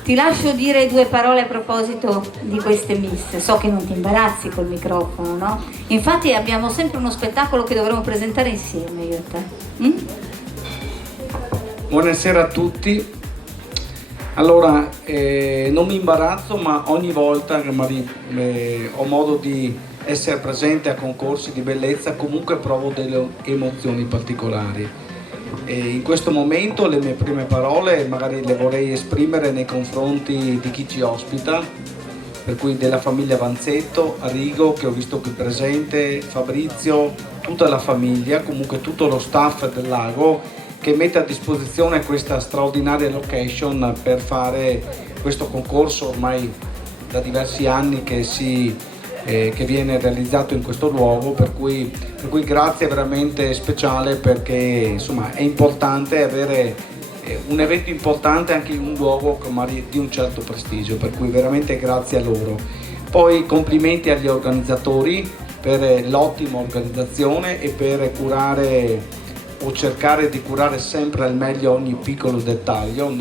Ti lascio dire due parole a proposito di queste miss. So che non ti imbarazzi col microfono, no? Infatti abbiamo sempre uno spettacolo che dovremo presentare insieme, io e te. Buonasera a tutti. Allora, non mi imbarazzo, ma ogni volta che ho modo di essere presente a concorsi di bellezza comunque provo delle emozioni particolari. E in questo momento le mie prime parole magari le vorrei esprimere nei confronti di chi ci ospita, per cui della famiglia Vanzetto, Arrigo che ho visto qui presente, Fabrizio, tutta la famiglia, comunque tutto lo staff del Lago che mette a disposizione questa straordinaria location per fare questo concorso ormai da diversi anni che viene realizzato in questo luogo, per cui grazie veramente speciale, perché insomma è importante avere un evento importante anche in un luogo di un certo prestigio, per cui veramente grazie a loro. Poi complimenti agli organizzatori per l'ottima organizzazione e per curare o cercare di curare sempre al meglio ogni piccolo dettaglio.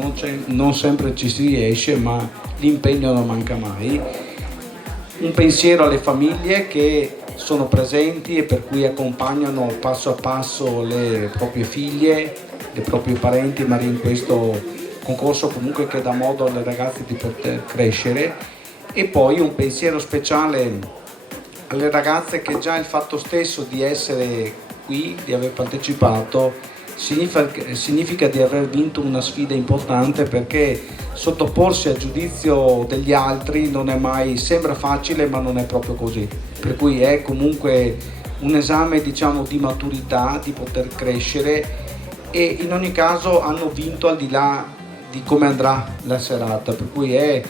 Non sempre ci si riesce, ma l'impegno non manca mai. Un pensiero alle famiglie che sono presenti e per cui accompagnano passo a passo le proprie figlie, le proprie parenti, ma in questo concorso comunque che dà modo alle ragazze di poter crescere. E poi un pensiero speciale alle ragazze che già il fatto stesso di essere qui, di aver partecipato, significa di aver vinto una sfida importante, perché sottoporsi al giudizio degli altri non è mai, sembra facile ma non è proprio così, per cui è comunque un esame diciamo di maturità, di poter crescere, e in ogni caso hanno vinto al di là di come andrà la serata, per cui è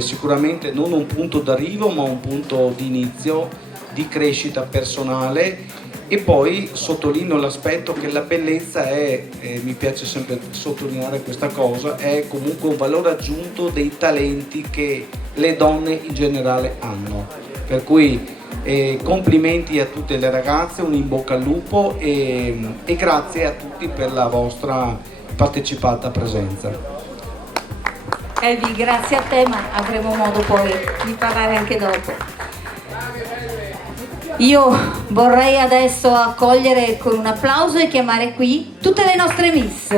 sicuramente non un punto d'arrivo ma un punto di inizio, di crescita personale. E poi sottolineo l'aspetto che la bellezza è, mi piace sempre sottolineare questa cosa, è comunque un valore aggiunto dei talenti che le donne in generale hanno. Per cui complimenti a tutte le ragazze, un in bocca al lupo e grazie a tutti per la vostra partecipata presenza. Elvi, grazie a te, ma avremo modo poi di parlare anche dopo. Io vorrei adesso accogliere con un applauso e chiamare qui tutte le nostre miss.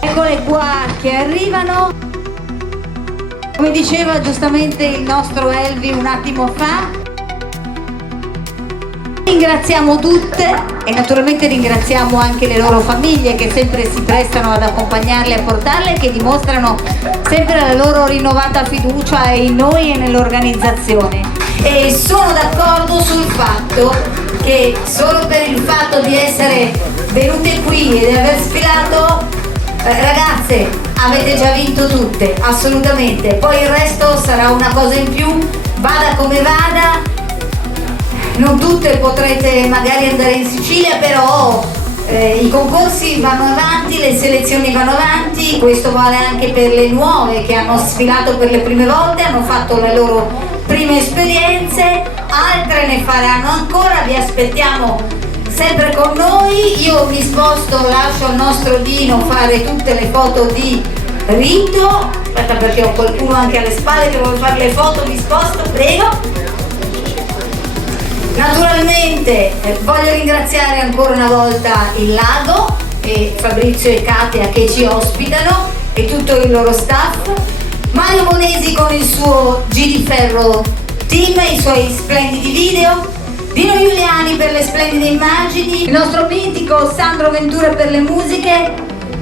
Eccole qua che arrivano. Come diceva giustamente il nostro Elvi un attimo fa, ringraziamo tutte e naturalmente ringraziamo anche le loro famiglie che sempre si prestano ad accompagnarle e a portarle, che dimostrano sempre la loro rinnovata fiducia in noi e nell'organizzazione. E sono d'accordo sul fatto che solo per il fatto di essere venute qui e di aver sfilato, ragazze, avete già vinto tutte, assolutamente. Poi il resto sarà una cosa in più, vada come vada. Non tutte potrete magari andare in Sicilia, però i concorsi vanno avanti, le selezioni vanno avanti, questo vale anche per le nuove che hanno sfilato per le prime volte, hanno fatto le loro prime esperienze, altre ne faranno ancora, vi aspettiamo sempre con noi. Io mi sposto, lascio al nostro Dino fare tutte le foto di rito, aspetta perché ho qualcuno anche alle spalle che vuole fare le foto, mi sposto, prego. Naturalmente voglio ringraziare ancora una volta il Lago e Fabrizio e Katia che ci ospitano e tutto il loro staff, Mario Monesi con il suo G di Ferro team e i suoi splendidi video, Dino Giuliani per le splendide immagini, il nostro mitico Sandro Ventura per le musiche,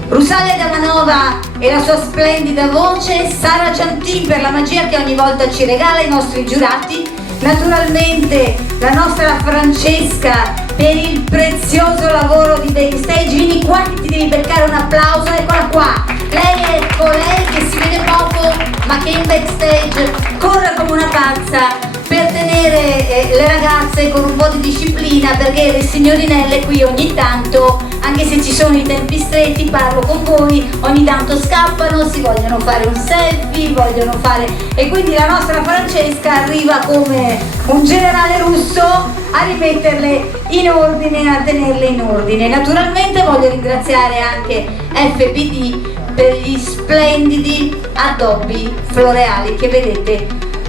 Rusalia Damanova e la sua splendida voce, Sara Giantin per la magia che ogni volta ci regala, i nostri giurati, naturalmente la nostra Francesca per il prezioso lavoro di backstage. Vieni qua che ti devi beccare un applauso, eccola qua, lei è colei che si vede poco ma che in backstage corre come una pazza per tenere le ragazze con un po' di disciplina, perché le signorinelle qui ogni tanto anche se ci sono i tempi stretti, parlo con voi, ogni tanto scappano, si vogliono fare un selfie, vogliono fare... E quindi la nostra Francesca arriva come un generale russo a rimetterle in ordine, a tenerle in ordine. Naturalmente voglio ringraziare anche FPD per gli splendidi addobbi floreali che vedete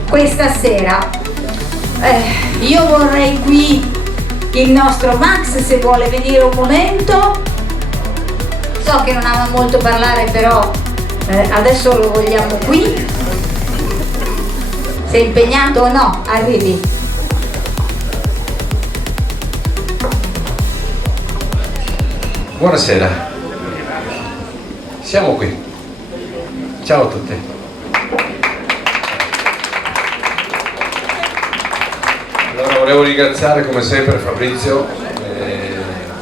questa sera. Io vorrei qui il nostro Max, se vuole venire un momento. So che non ama molto parlare, però adesso lo vogliamo qui. Sei impegnato o no? Arrivi. Buonasera, siamo qui. Ciao a tutti. Allora volevo ringraziare come sempre Fabrizio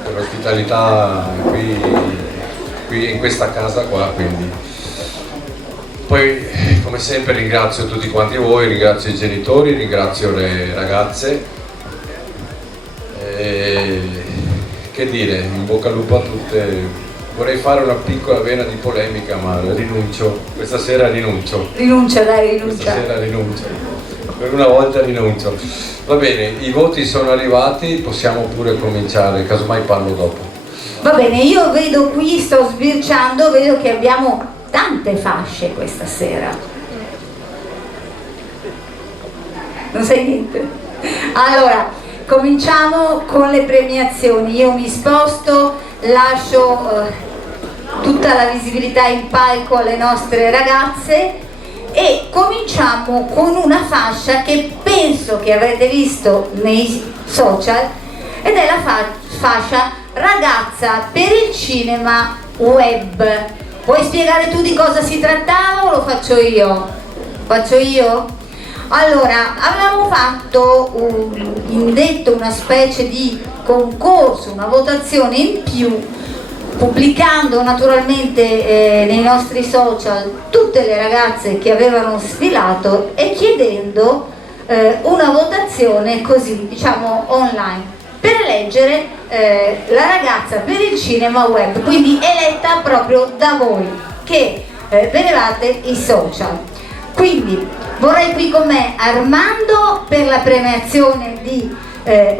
per l'ospitalità qui in questa casa qua, quindi. Poi come sempre ringrazio tutti quanti voi, ringrazio i genitori, ringrazio le ragazze. Che dire, in bocca al lupo a tutte. Vorrei fare una piccola vena di polemica, ma rinuncio. Questa sera rinuncio. Rinuncia, dai, rinuncia. Questa sera rinuncio. Per una volta rinuncio. Va bene, i voti sono arrivati, possiamo pure cominciare, casomai parlo dopo. Va bene, io vedo qui, sto sbirciando, vedo che abbiamo tante fasce questa sera. Non sai niente? Allora, cominciamo con le premiazioni. Io mi sposto, lascio tutta la visibilità in palco alle nostre ragazze e cominciamo con una fascia che penso che avrete visto nei social ed è la fascia Ragazza per il cinema web. Vuoi spiegare tu di cosa si trattava o lo faccio io? Faccio io? Allora, avevamo fatto indetto una specie di concorso, una votazione in più, pubblicando naturalmente nei nostri social tutte le ragazze che avevano sfilato e chiedendo una votazione così, diciamo, online, per eleggere la ragazza per il cinema web, quindi eletta proprio da voi che vedevate i social. Quindi vorrei qui con me Armando per la premiazione di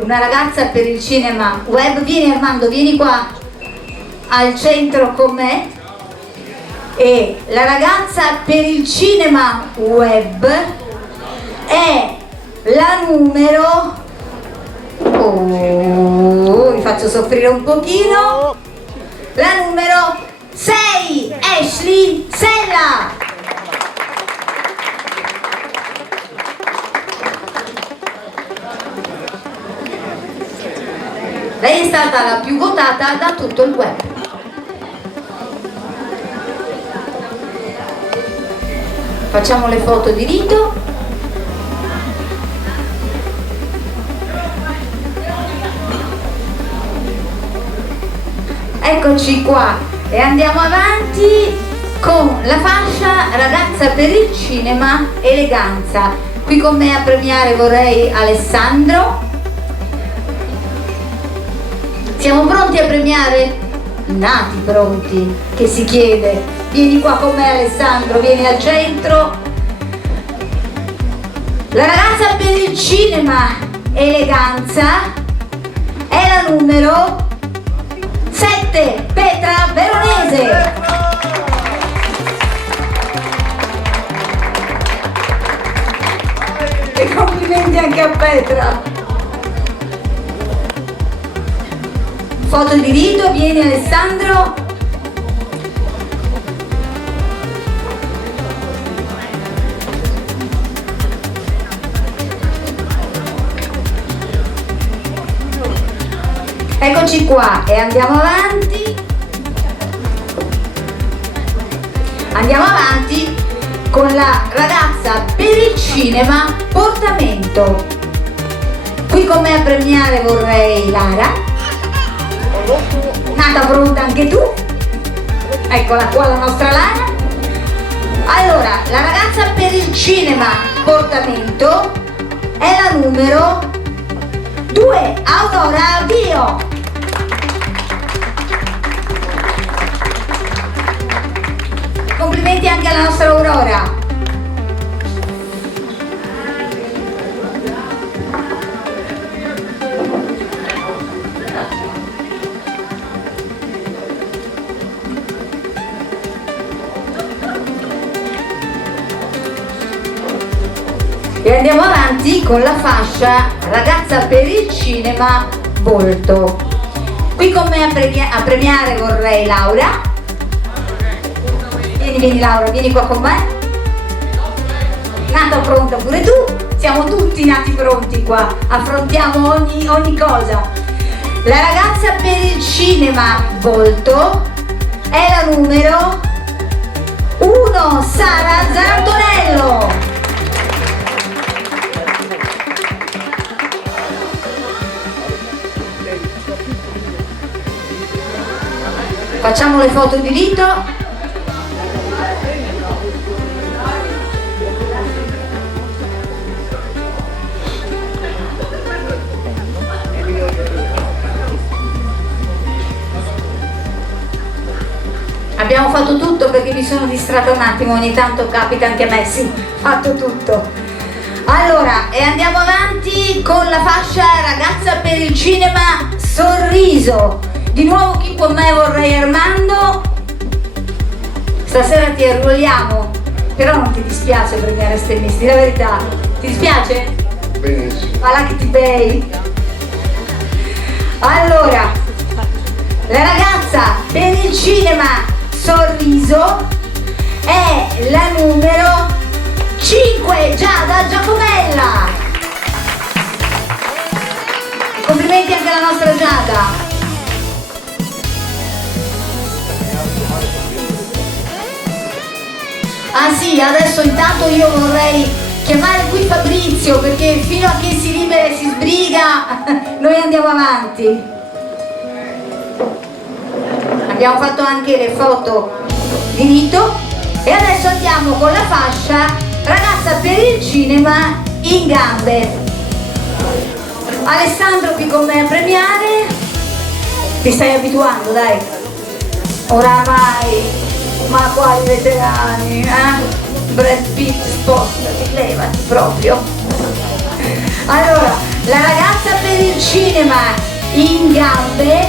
una ragazza per il cinema web. Vieni Armando, vieni qua al centro con me. E la ragazza per il cinema web è la numero... vi faccio soffrire un pochino. La numero 6, Ashley Sella. Lei è stata la più votata da tutto il web. Facciamo le foto di rito. Eccoci qua e andiamo avanti con la fascia Ragazza per il cinema eleganza. Qui con me a premiare vorrei Alessandro. Siamo pronti a premiare? Nati pronti, che si chiede. Vieni qua con me Alessandro, vieni al centro. La ragazza per il cinema eleganza è la numero 7, Petra Veronese. E complimenti anche a Petra. Foto di rito, vieni Alessandro. Eccoci qua e andiamo avanti. Andiamo avanti con la ragazza per il cinema portamento. Qui con me a premiare vorrei Lara. Nata pronta anche tu? Eccola qua la nostra Lara. Allora, la ragazza per il cinema portamento è la numero 2, Aurora Vio. complimenti anche alla nostra Aurora. E andiamo avanti con la fascia ragazza per il cinema volto. Qui con me a premiare vorrei Laura. Vieni Laura, vieni qua con me. Nata pronta pure tu, siamo tutti nati pronti qua, affrontiamo ogni cosa. La ragazza per il cinema volto è la numero 1, Sara Zarantonello. Facciamo le foto di rito. Abbiamo fatto tutto perché mi sono distratta un attimo, ogni tanto capita anche a me, sì, fatto tutto. Allora, e andiamo avanti con la fascia ragazza per il cinema sorriso. Di nuovo qui con me vorrei Armando. Stasera ti arruoliamo, però non ti dispiace premiare estremisti, la verità. Ti dispiace? Benissimo. Ma là che ti bei. Allora, la ragazza per il cinema sorriso è la numero 5, Giada Giacomella. Complimenti anche alla nostra Giada. Ah sì, adesso intanto io vorrei chiamare qui Fabrizio perché fino a che si libera e si sbriga noi andiamo avanti. Abbiamo fatto anche le foto di rito e adesso andiamo con la fascia ragazza per il cinema in gambe. Alessandro qui con me a premiare. Ti stai abituando, dai. Oramai. Ma quali veterani, Brad Pitt, spostati, levati proprio. Allora, la ragazza per il cinema in gambe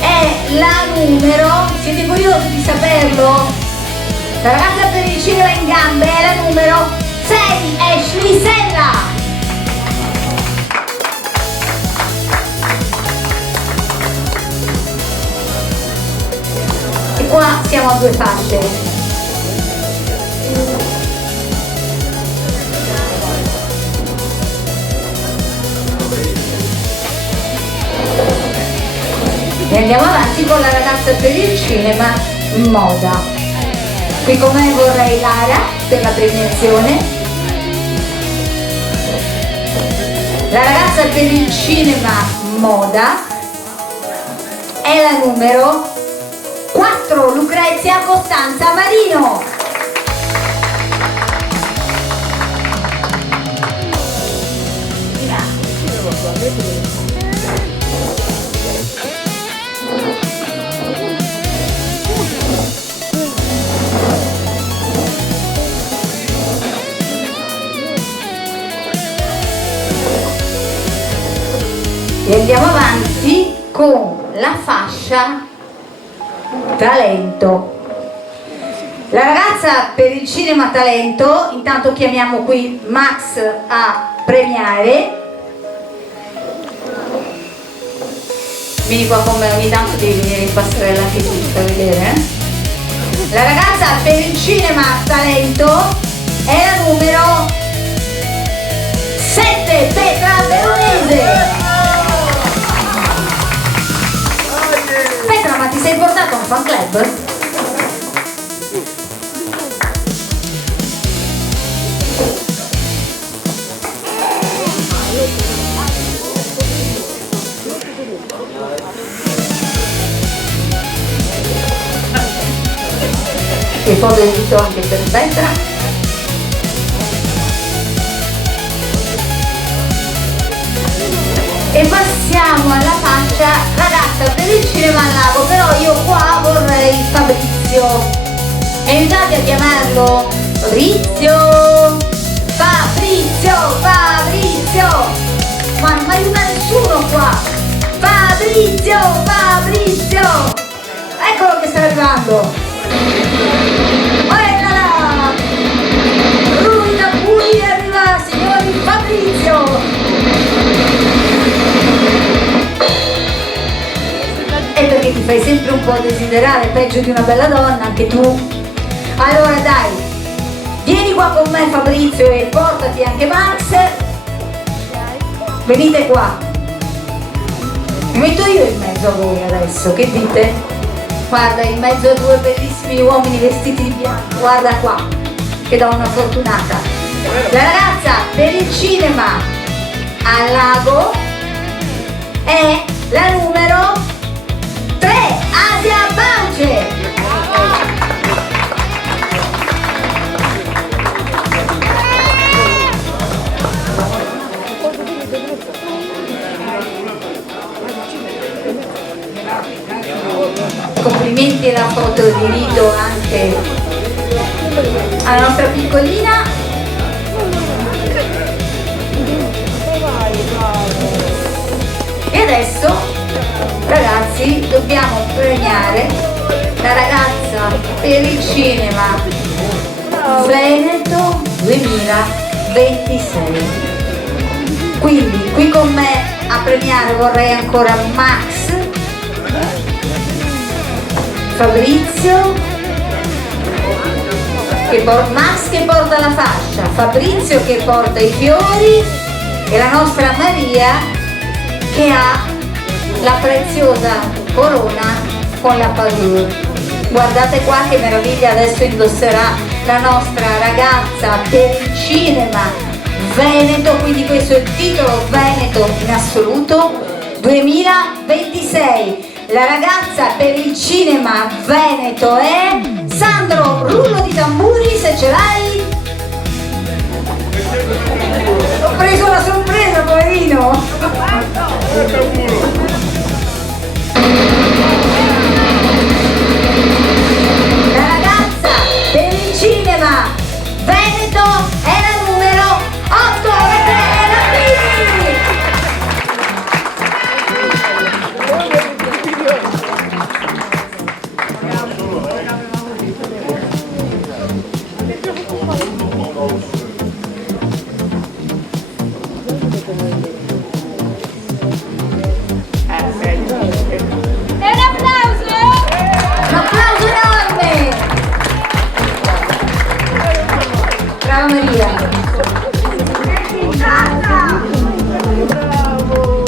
è la numero, siete curiosi di saperlo? La ragazza per il cinema in gambe è la numero 6, Ashley Sella. Qua siamo a due fasce. E andiamo avanti con la ragazza per il cinema moda. Qui con me vorrei Lara per la premiazione. La ragazza per il cinema moda è la numero 4, Lucrezia Costanza Marino. E andiamo avanti con la fascia talento. La ragazza per il cinema talento, intanto chiamiamo qui Max a premiare. Vieni qua con me, ogni tanto devi venire in passerella anche tu per vedere. La ragazza per il cinema talento è la numero 7, Petra Veronese. Petra, ma ti sei portato a un fan club? E foto invito anche per Petra. E passiamo alla fascia ragazza per il cinema al lago, però io qua vorrei Fabrizio. Mi aiutate a chiamarlo Fabrizio? Fabrizio, Fabrizio! Ma non mi aiuta nessuno qua! Fabrizio, Fabrizio! Eccolo che sta arrivando! Oh là! Lui da cui arriva, signori, Fabrizio! E perché ti fai sempre un po' desiderare, peggio di una bella donna, anche tu. Allora dai, vieni qua con me Fabrizio e portati anche Max. Venite qua. Mi metto io in mezzo a voi adesso, che dite? Guarda, in mezzo a due bellissimi uomini vestiti di bianco, guarda qua, che donna fortunata. La ragazza per il cinema al lago è la numero 3, Asia Bauce. Complimenti e la foto di rito anche alla nostra piccolina. E adesso ragazzi dobbiamo premiare la ragazza per il cinema Veneto 2026. Quindi qui con me a premiare vorrei ancora Max, Fabrizio Max che porta la fascia, Fabrizio che porta i fiori e la nostra Maria che ha la preziosa corona con la parure. Guardate qua che meraviglia, adesso indosserà la nostra ragazza per il cinema Veneto, quindi questo è il titolo Veneto in assoluto 2026. La ragazza per il cinema Veneto è Sandro, rullo di tamburi se ce l'hai. Ho preso la sorpresa, poverino. La ragazza per il cinema Veneto è la numero 8,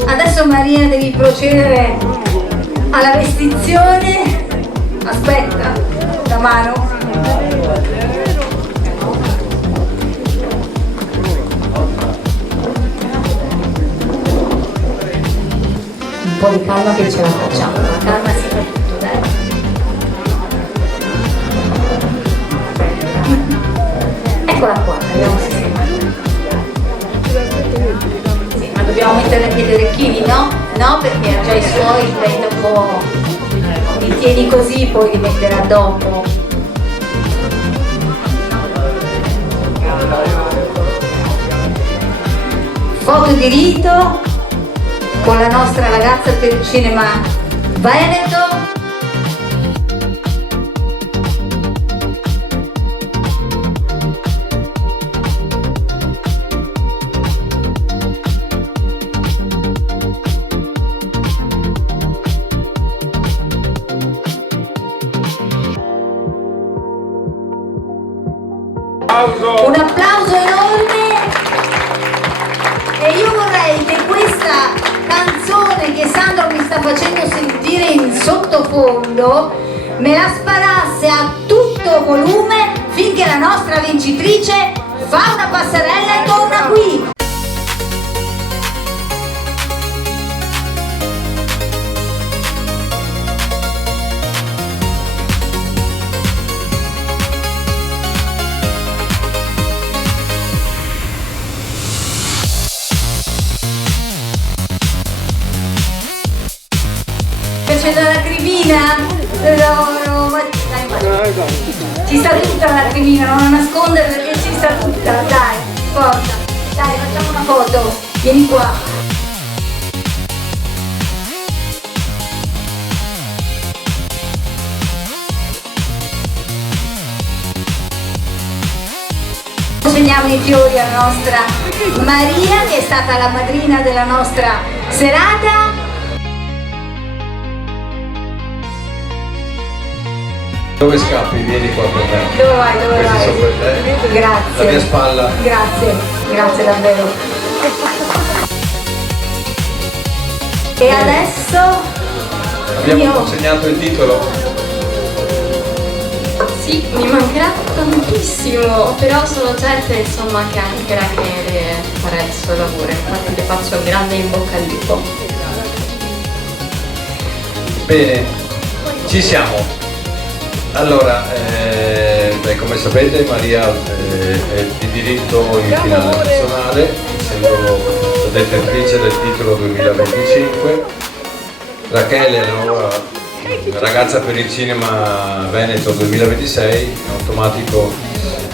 Adesso Maria devi procedere alla vestizione. Aspetta, la mano. Un po' di calma che ce la facciamo, la calma si fa tutto, dai. Eccola qua, abbiamo sistemato. Sì, ma dobbiamo mettere anche gli orecchini, no? No, perché ha già i suoi, lei dopo li tieni così, poi li metterà dopo. Foto di rito con la nostra ragazza per il cinema Veneto. Un applauso enorme. E io vorrei che questa canzone che Sandro mi sta facendo sentire in sottofondo me la sparasse a tutto volume finché la nostra vincitrice fa una passerella e torna qui. C'è la lacrimina? Loro, ma dai, Ci sta tutta un attimino, non nascondere perché ci sta tutta, dai, forza, dai, facciamo una foto, vieni qua. Consegniamo i fiori alla nostra Maria, che è stata la madrina della nostra serata. Dove scappi? Vieni qua con me. Dove vai? Dove Questi vai? sono per te. Grazie. La mia spalla. Grazie davvero. E adesso Abbiamo consegnato il titolo. Sì, mi mancherà tantissimo, però sono certa insomma che anche Rachele farà il suo lavoro, infatti le faccio un grande in bocca al lupo. Bene, ci siamo. Allora, come sapete Maria è di diritto in finale nazionale, essendo detentrice del titolo 2025. Rachele è la ragazza per il cinema Veneto 2026, in automatico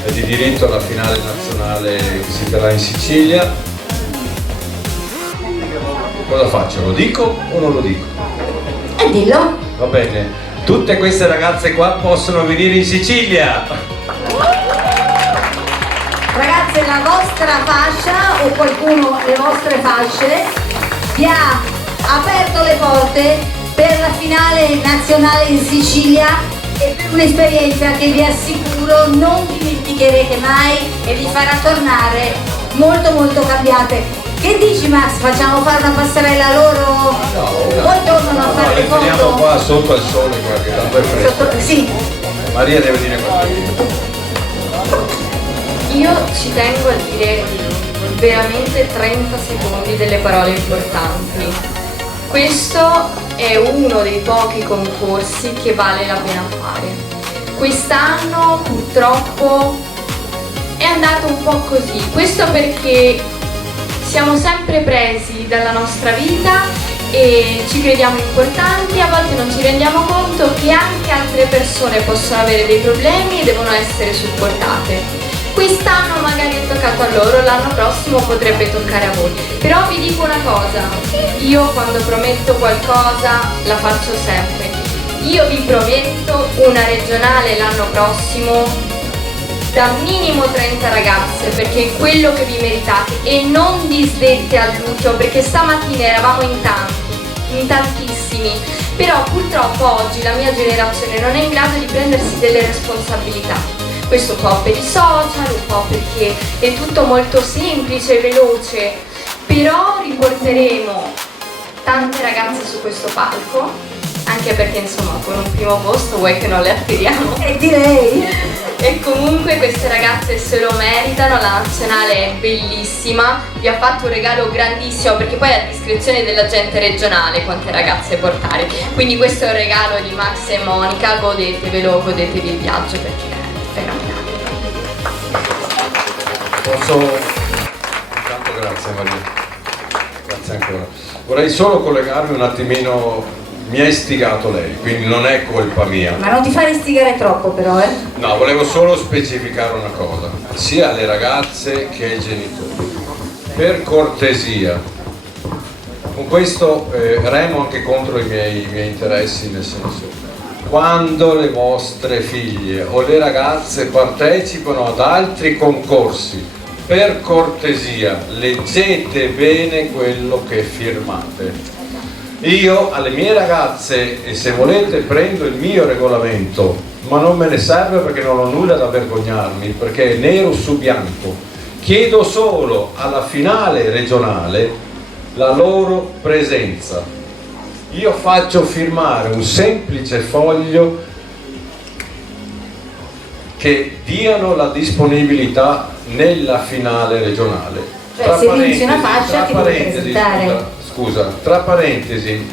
è di diritto alla finale nazionale che si terrà in Sicilia. Cosa faccio? Lo dico o non lo dico? dillo. Va bene. Tutte queste ragazze qua possono venire in Sicilia. Ragazze, la vostra fascia o qualcuno le vostre fasce vi ha aperto le porte per la finale nazionale in Sicilia e per un'esperienza che vi assicuro non dimenticherete mai e vi farà tornare molto molto cambiate. Che dici Max? Facciamo fare una passerella loro? No, Poi tornano a fare le le teniamo foto? qua sotto al sole, guarda, che tanto è fresco. Sì. Maria deve dire qualcosa. Io ci tengo a dire veramente 30 secondi delle parole importanti. Questo è uno dei pochi concorsi che vale la pena fare. Quest'anno purtroppo è andato un po' così. Questo perché siamo sempre presi dalla nostra vita e ci crediamo importanti, a volte non ci rendiamo conto che anche altre persone possono avere dei problemi e devono essere supportate. Quest'anno magari è toccato a loro, l'anno prossimo potrebbe toccare a voi. Però vi dico una cosa, io quando prometto qualcosa la faccio sempre. Io vi prometto una regionale l'anno prossimo da minimo 30 ragazze, perché è quello che vi meritate, e non disdette al Lucio, perché stamattina eravamo in tanti, in tantissimi, però purtroppo oggi la mia generazione non è in grado di prendersi delle responsabilità. Questo un po' per i social, un po' perché è tutto molto semplice e veloce, però riporteremo tante ragazze su questo palco, anche perché insomma con un primo posto vuoi che non le attiriamo? Direi! E comunque queste ragazze se lo meritano, la nazionale è bellissima, vi ha fatto un regalo grandissimo perché poi è a discrezione dell'agente regionale quante ragazze portare, quindi questo è un regalo di Max e Monica, godetevelo, godetevi il viaggio perché è fenomenale. Posso? Intanto grazie Maria, grazie ancora. Vorrei solo collegarmi un attimino. Mi ha istigato lei, quindi non è colpa mia. Ma non ti fare istigare troppo però, eh? No, volevo solo specificare una cosa, sia alle ragazze che ai genitori. Per cortesia, con questo remo anche contro i miei interessi, nel senso, quando le vostre figlie o le ragazze partecipano ad altri concorsi, per cortesia, leggete bene quello che firmate. Io alle mie ragazze, e se volete prendo il mio regolamento, ma non me ne serve perché non ho nulla da vergognarmi, perché è nero su bianco, chiedo solo alla finale regionale la loro presenza. Io faccio firmare un semplice foglio che diano la disponibilità nella finale regionale. Cioè se vinci una fascia ti devi presentare. Scusa, tra parentesi,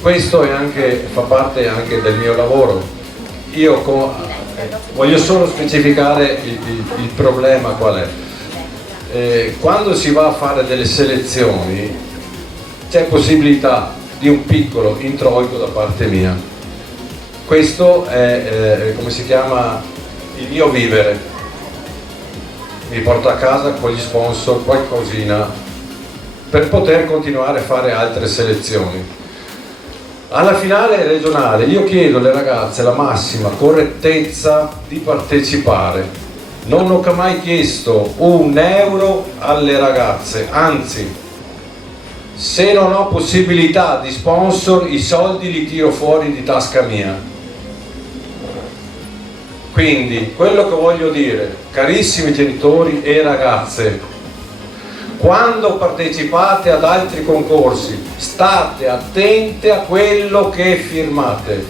questo è anche, fa parte anche del mio lavoro. Io voglio solo specificare il problema qual è. Quando si va a fare delle selezioni c'è possibilità di un piccolo introito da parte mia. Questo è, come si chiama, il mio vivere, mi porto a casa con gli sponsor qualcosina per poter continuare a fare altre selezioni. Alla finale regionale io chiedo alle ragazze la massima correttezza di partecipare. Non ho mai chiesto €1 alle ragazze, anzi, se non ho possibilità di sponsor, i soldi li tiro fuori di tasca mia. Quindi, quello che voglio dire, carissimi genitori e ragazze, quando partecipate ad altri concorsi, state attente a quello che firmate.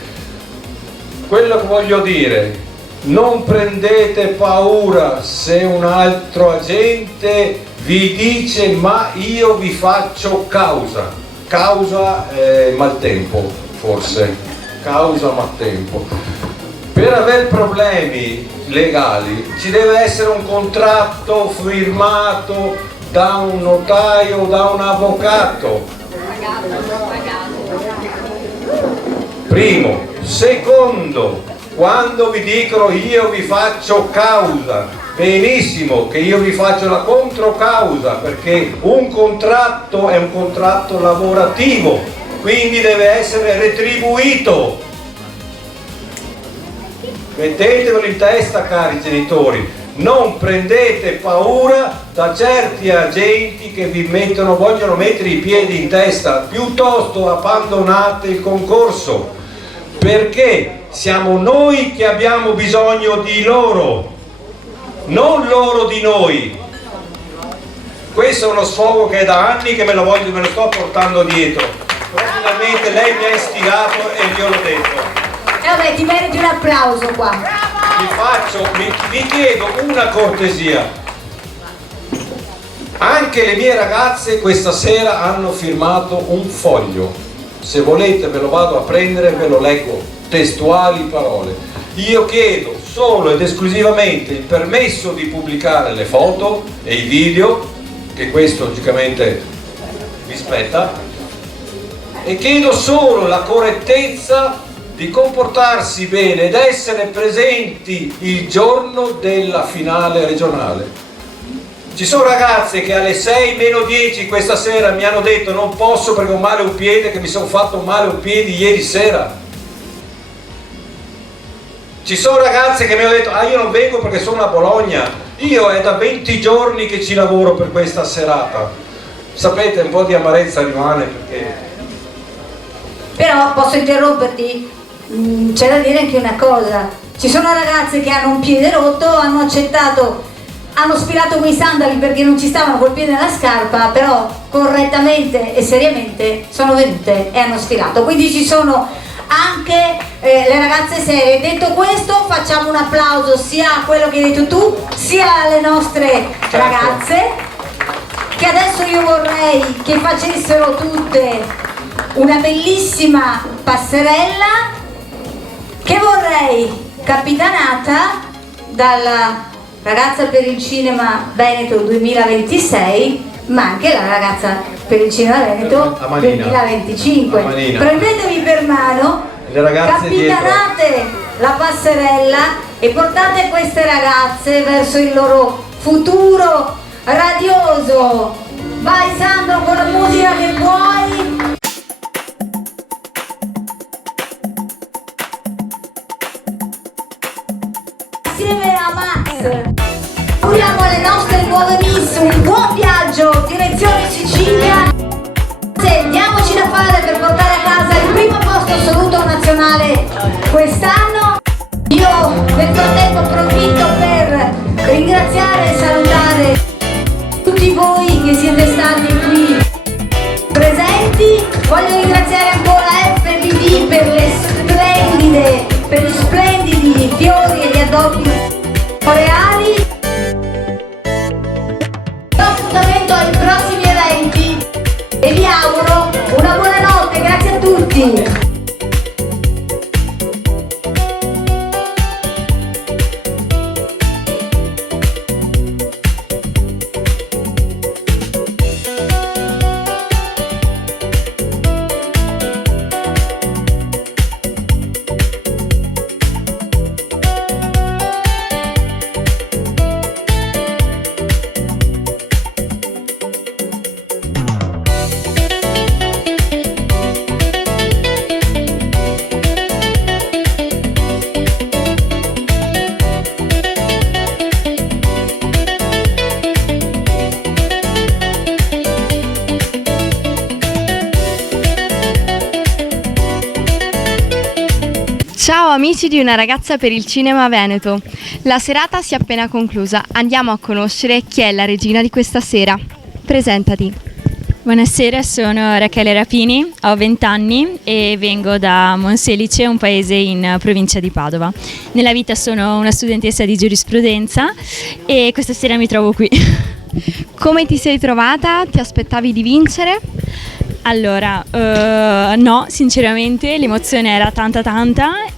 Quello che voglio dire, non prendete paura se un altro agente vi dice ma io vi faccio causa maltempo, forse, causa maltempo. Per avere problemi legali ci deve essere un contratto firmato da un notaio o da un avvocato. Primo. Secondo, quando vi dicono io vi faccio causa, benissimo che io vi faccio la controcausa, perché un contratto è un contratto lavorativo, quindi deve essere retribuito. Mettetevelo in testa, cari genitori. Non prendete paura da certi agenti che vi vogliono mettere i piedi in testa, piuttosto abbandonate il concorso, perché siamo noi che abbiamo bisogno di loro, non loro di noi. Questo è uno sfogo che è da anni che me lo sto portando dietro. Finalmente lei mi ha istigato e glielo ho detto. E vabbè, ti meriti un applauso qua. Vi chiedo una cortesia. Anche le mie ragazze questa sera hanno firmato un foglio. Se volete ve lo vado a prendere, ve lo leggo, testuali parole. Io chiedo solo ed esclusivamente il permesso di pubblicare le foto e i video, che questo logicamente mi spetta, e chiedo solo la correttezza di comportarsi bene ed essere presenti il giorno della finale regionale. Ci sono ragazze che alle 6:10 questa sera mi hanno detto non posso perché ho male un piede, che mi sono fatto male un piede ieri sera. Ci sono ragazze che mi hanno detto io non vengo perché sono a Bologna. Io è da 20 giorni che ci lavoro per questa serata. Sapete, un po' di amarezza rimane perché... Però posso interromperti? C'è da dire anche una cosa, ci sono ragazze che hanno un piede rotto, hanno accettato, hanno sfilato quei sandali perché non ci stavano col piede nella scarpa, però correttamente e seriamente sono venute e hanno sfilato, quindi ci sono anche le ragazze serie. Detto questo, facciamo un applauso sia a quello che hai detto tu, sia alle nostre ragazze, che adesso io vorrei che facessero tutte una bellissima passerella che vorrei capitanata dalla ragazza per il cinema Veneto 2026, ma anche la ragazza per il cinema Veneto 2025. Prendetevi per mano, capitanate la passerella e portate queste ragazze verso il loro futuro radioso. Vai Sandro con la musica che vuoi. Assieme a Max auguriamo alle nostre nuove miss un buon viaggio direzione Sicilia. Diamoci da fare per portare a casa il primo posto assoluto nazionale quest'anno. Io nel frattempo approfitto per ringraziare e salutare tutti voi che siete stati qui presenti. Voglio ringraziare ancora FBD per gli splendidi fiori e gli addobbi reali. Do appuntamento ai prossimi eventi e vi auguro una buona notte, grazie a tutti. amici di Una ragazza per il cinema veneto. La serata si è appena conclusa. Andiamo a conoscere chi è la regina di questa sera. Presentati. Buonasera, sono Rachele Rapini, ho 20 anni e vengo da Monselice, un paese in provincia di Padova. Nella vita sono una studentessa di giurisprudenza e questa sera mi trovo qui. Come ti sei trovata? Ti aspettavi di vincere? Allora, no, sinceramente l'emozione era tanta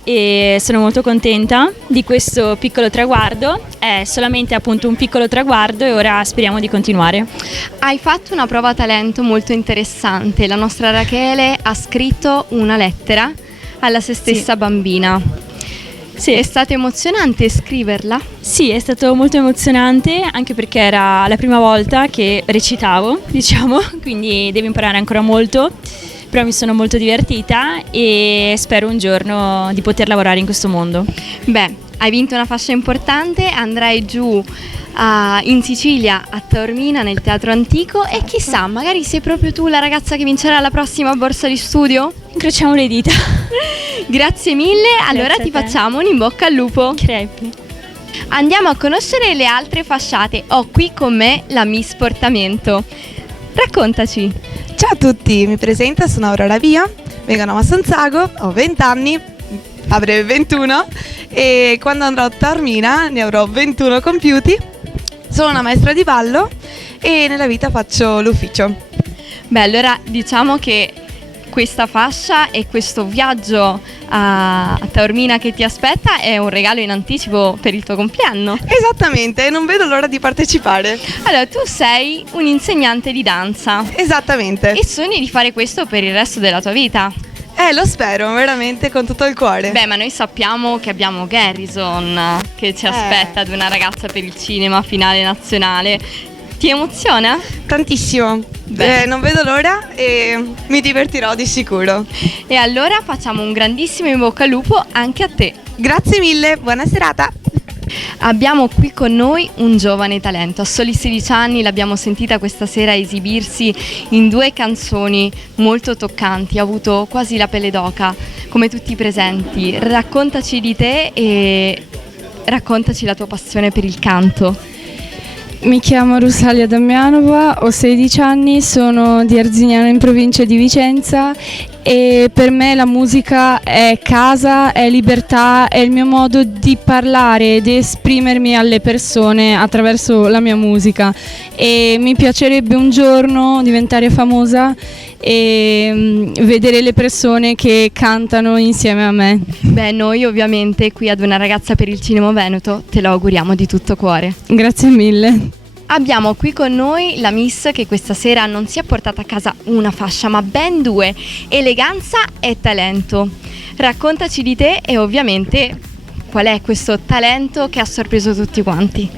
e sono molto contenta di questo piccolo traguardo. È solamente appunto un piccolo traguardo e ora speriamo di continuare. Hai fatto una prova talento molto interessante. La nostra Rachele ha scritto una lettera alla se stessa bambina. Sì. È stato emozionante scriverla? Sì, è stato molto emozionante anche perché era la prima volta che recitavo, diciamo, quindi devo imparare ancora molto, però mi sono molto divertita e spero un giorno di poter lavorare in questo mondo. Beh, hai vinto una fascia importante, andrai giù in Sicilia, a Taormina, nel Teatro Antico e chissà, magari sei proprio tu la ragazza che vincerà la prossima borsa di studio? Incrociamo le dita. Grazie mille, allora ti facciamo un in bocca al lupo. Crepi. Andiamo a conoscere le altre fasciate. Ho qui con me la Miss Portamento. Raccontaci. Ciao a tutti, mi presento, sono Aurora Via, vengo da Massanzago, ho 20 anni, a breve 21 e quando andrò a Taormina ne avrò 21 compiuti. Sono una maestra di ballo e nella vita faccio l'ufficio. Beh, allora diciamo che questa fascia e questo viaggio a Taormina che ti aspetta è un regalo in anticipo per il tuo compleanno. Esattamente, non vedo l'ora di partecipare. Allora, tu sei un insegnante di danza. Esattamente. E sogni di fare questo per il resto della tua vita? Lo spero, veramente, con tutto il cuore. Beh, ma noi sappiamo che abbiamo Garrison che ci aspetta ad Una ragazza per il cinema, finale nazionale. Ti emoziona? Tantissimo. Non vedo l'ora e mi divertirò di sicuro. E allora facciamo un grandissimo in bocca al lupo anche a te. Grazie mille, buona serata. Abbiamo qui con noi un giovane talento. A soli 16 anni l'abbiamo sentita questa sera esibirsi in 2 canzoni molto toccanti. Ha avuto quasi la pelle d'oca, come tutti i presenti. Raccontaci di te e raccontaci la tua passione per il canto. Mi chiamo Rusalia Damianova, ho 16 anni, sono di Arzignano in provincia di Vicenza e per me la musica è casa, è libertà, è il mio modo di parlare ed esprimermi alle persone attraverso la mia musica e mi piacerebbe un giorno diventare famosa e vedere le persone che cantano insieme a me. Beh, noi ovviamente qui ad Una ragazza per il cinema veneto te lo auguriamo di tutto cuore. Grazie mille. Abbiamo qui con noi la Miss che questa sera non si è portata a casa una fascia ma ben 2, eleganza e talento. Raccontaci di te e ovviamente qual è questo talento che ha sorpreso tutti quanti.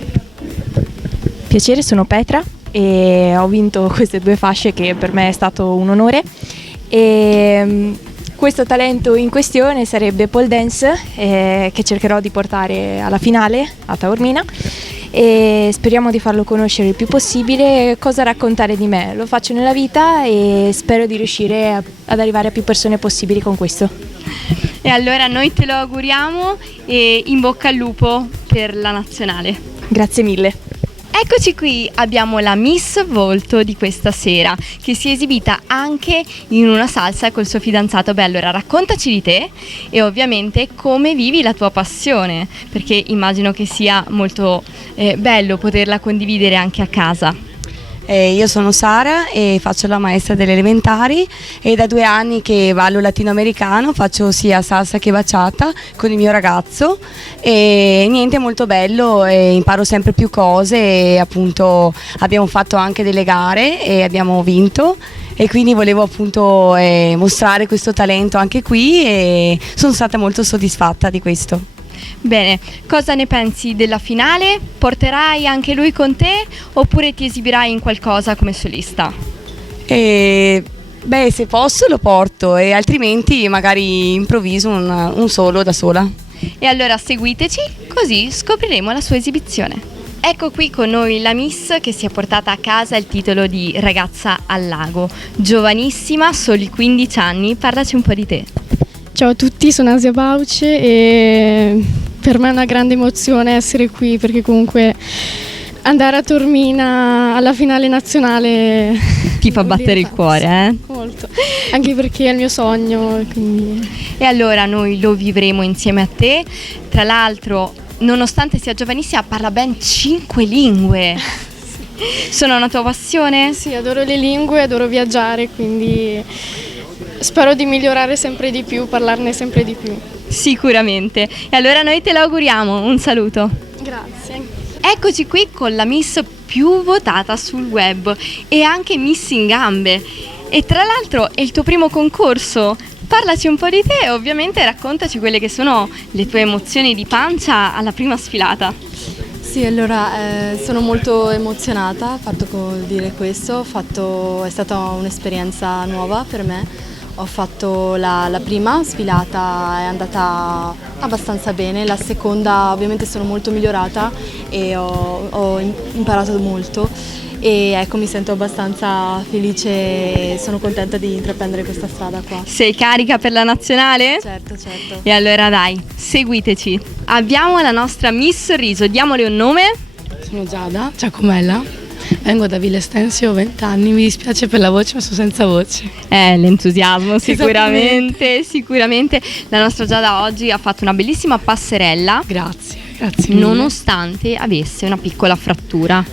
Piacere, sono Petra e ho vinto queste 2 fasce che per me è stato un onore e questo talento in questione sarebbe pole dance che cercherò di portare alla finale a Taormina e speriamo di farlo conoscere il più possibile. Cosa raccontare di me? Lo faccio nella vita e spero di riuscire ad arrivare a più persone possibili con questo. E allora noi te lo auguriamo e in bocca al lupo per la nazionale. Grazie mille. Eccoci qui, abbiamo la Miss Volto di questa sera che si è esibita anche in una salsa col suo fidanzato. Beh, allora raccontaci di te e ovviamente come vivi la tua passione, perché immagino che sia molto bello poterla condividere anche a casa. Io sono Sara e faccio la maestra delle elementari e da 2 anni che ballo latinoamericano, faccio sia salsa che bachata con il mio ragazzo e niente, è molto bello e imparo sempre più cose e appunto abbiamo fatto anche delle gare e abbiamo vinto e quindi volevo appunto mostrare questo talento anche qui e sono stata molto soddisfatta di questo. Bene, cosa ne pensi della finale? Porterai anche lui con te oppure ti esibirai in qualcosa come solista? Beh, se posso lo porto e altrimenti magari improvviso un solo da sola. E allora seguiteci, così scopriremo la sua esibizione. Ecco qui con noi la Miss che si è portata a casa il titolo di Ragazza al lago. Giovanissima, soli 15 anni, parlaci un po' di te. Ciao a tutti, sono Asia Bauce e per me è una grande emozione essere qui perché comunque andare a Taormina alla finale nazionale ti fa battere il cuore, eh? Molto, anche perché è il mio sogno, quindi... E allora noi lo vivremo insieme a te. Tra l'altro, nonostante sia giovanissima, parla ben 5 lingue. Sono una tua passione? Sì, adoro le lingue, adoro viaggiare, quindi spero di migliorare sempre di più, parlarne sempre di più. Sicuramente. E allora noi te lo auguriamo. Un saluto. Grazie. Eccoci qui con la Miss più votata sul web e anche Miss in gambe. E tra l'altro è il tuo primo concorso. Parlaci un po' di te e ovviamente raccontaci quelle che sono le tue emozioni di pancia alla prima sfilata. Sì, allora sono molto emozionata, parto dire questo, è stata un'esperienza nuova per me. Ho fatto la prima sfilata, è andata abbastanza bene, la seconda ovviamente sono molto migliorata e ho imparato molto e ecco, mi sento abbastanza felice e sono contenta di intraprendere questa strada qua. Sei carica per la nazionale? Certo. E allora dai, seguiteci. Abbiamo la nostra Miss Sorriso, diamole un nome. Sono Giada Giacomella. Vengo da Villa Estensio, ho 20 anni, mi dispiace per la voce ma sono senza voce. L'entusiasmo sicuramente. La nostra Giada oggi ha fatto una bellissima passerella. Grazie mille. Nonostante avesse una piccola frattura.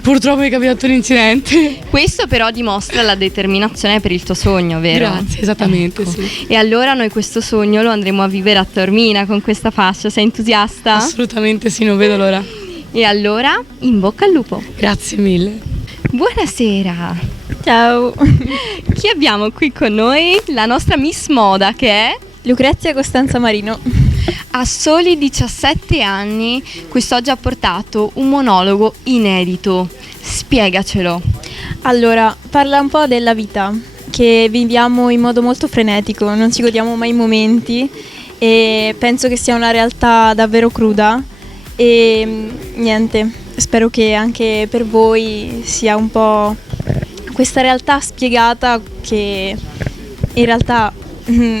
Purtroppo è capitato un incidente. Questo però dimostra la determinazione per il tuo sogno, vero? Grazie, esattamente, ecco. Sì. E allora noi questo sogno lo andremo a vivere a Taormina con questa fascia, sei entusiasta? Assolutamente sì, non vedo l'ora. E allora, in bocca al lupo. Grazie mille. Buonasera. Ciao. Chi abbiamo qui con noi? La nostra Miss Moda che è? Lucrezia Costanza Marino. A soli 17 anni quest'oggi ha portato un monologo inedito. Spiegacelo. Allora, parla un po' della vita, che viviamo in modo molto frenetico, non ci godiamo mai i momenti e penso che sia una realtà davvero cruda e niente, spero che anche per voi sia un po' questa realtà spiegata che in realtà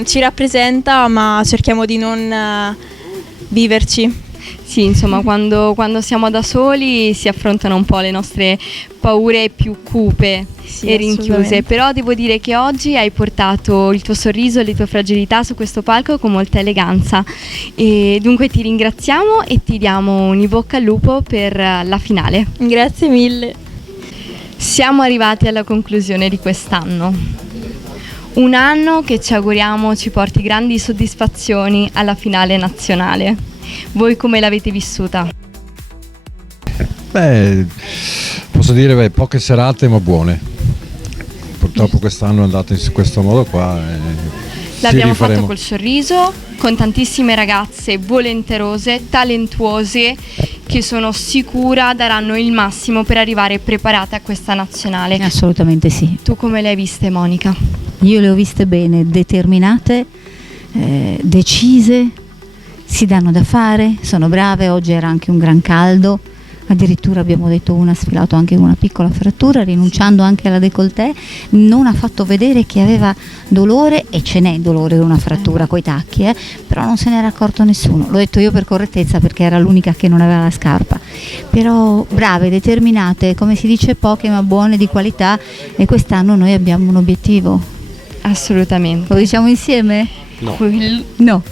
ci rappresenta, ma cerchiamo di non viverci. Sì, insomma, quando siamo da soli si affrontano un po' le nostre paure più cupe e rinchiuse, però devo dire che oggi hai portato il tuo sorriso e le tue fragilità su questo palco con molta eleganza e dunque ti ringraziamo e ti diamo un in bocca al lupo per la finale. Grazie mille. Siamo arrivati alla conclusione di quest'anno. Un anno che ci auguriamo ci porti grandi soddisfazioni alla finale nazionale. Voi come l'avete vissuta? Posso dire poche serate ma buone. Purtroppo quest'anno è andato in questo modo qua. L'abbiamo fatto col sorriso, con tantissime ragazze volenterose, talentuose, che sono sicura daranno il massimo per arrivare preparate a questa nazionale. Assolutamente sì. Tu come le hai viste, Monica? Io le ho viste bene, determinate, decise, si danno da fare, sono brave. Oggi era anche un gran caldo, addirittura abbiamo detto una ha sfilato anche una piccola frattura, rinunciando anche alla décolleté, non ha fatto vedere che aveva dolore, e ce n'è dolore di una frattura coi tacchi, però non se n'era accorto nessuno. L'ho detto io per correttezza perché era l'unica che non aveva la scarpa, però brave, determinate, come si dice, poche ma buone, di qualità, e quest'anno noi abbiamo un obiettivo. Assolutamente. Lo diciamo insieme? No. No,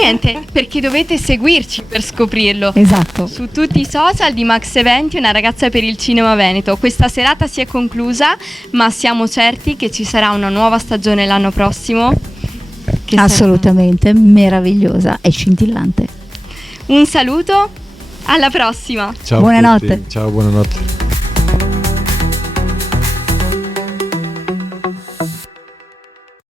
niente, perché dovete seguirci per scoprirlo. Esatto. Su tutti i social di Max Eventi, una ragazza per il cinema veneto. Questa serata si è conclusa, ma siamo certi che ci sarà una nuova stagione l'anno prossimo. Assolutamente, meravigliosa e scintillante. Un saluto, alla prossima. Ciao. Buonanotte. Ciao, buonanotte.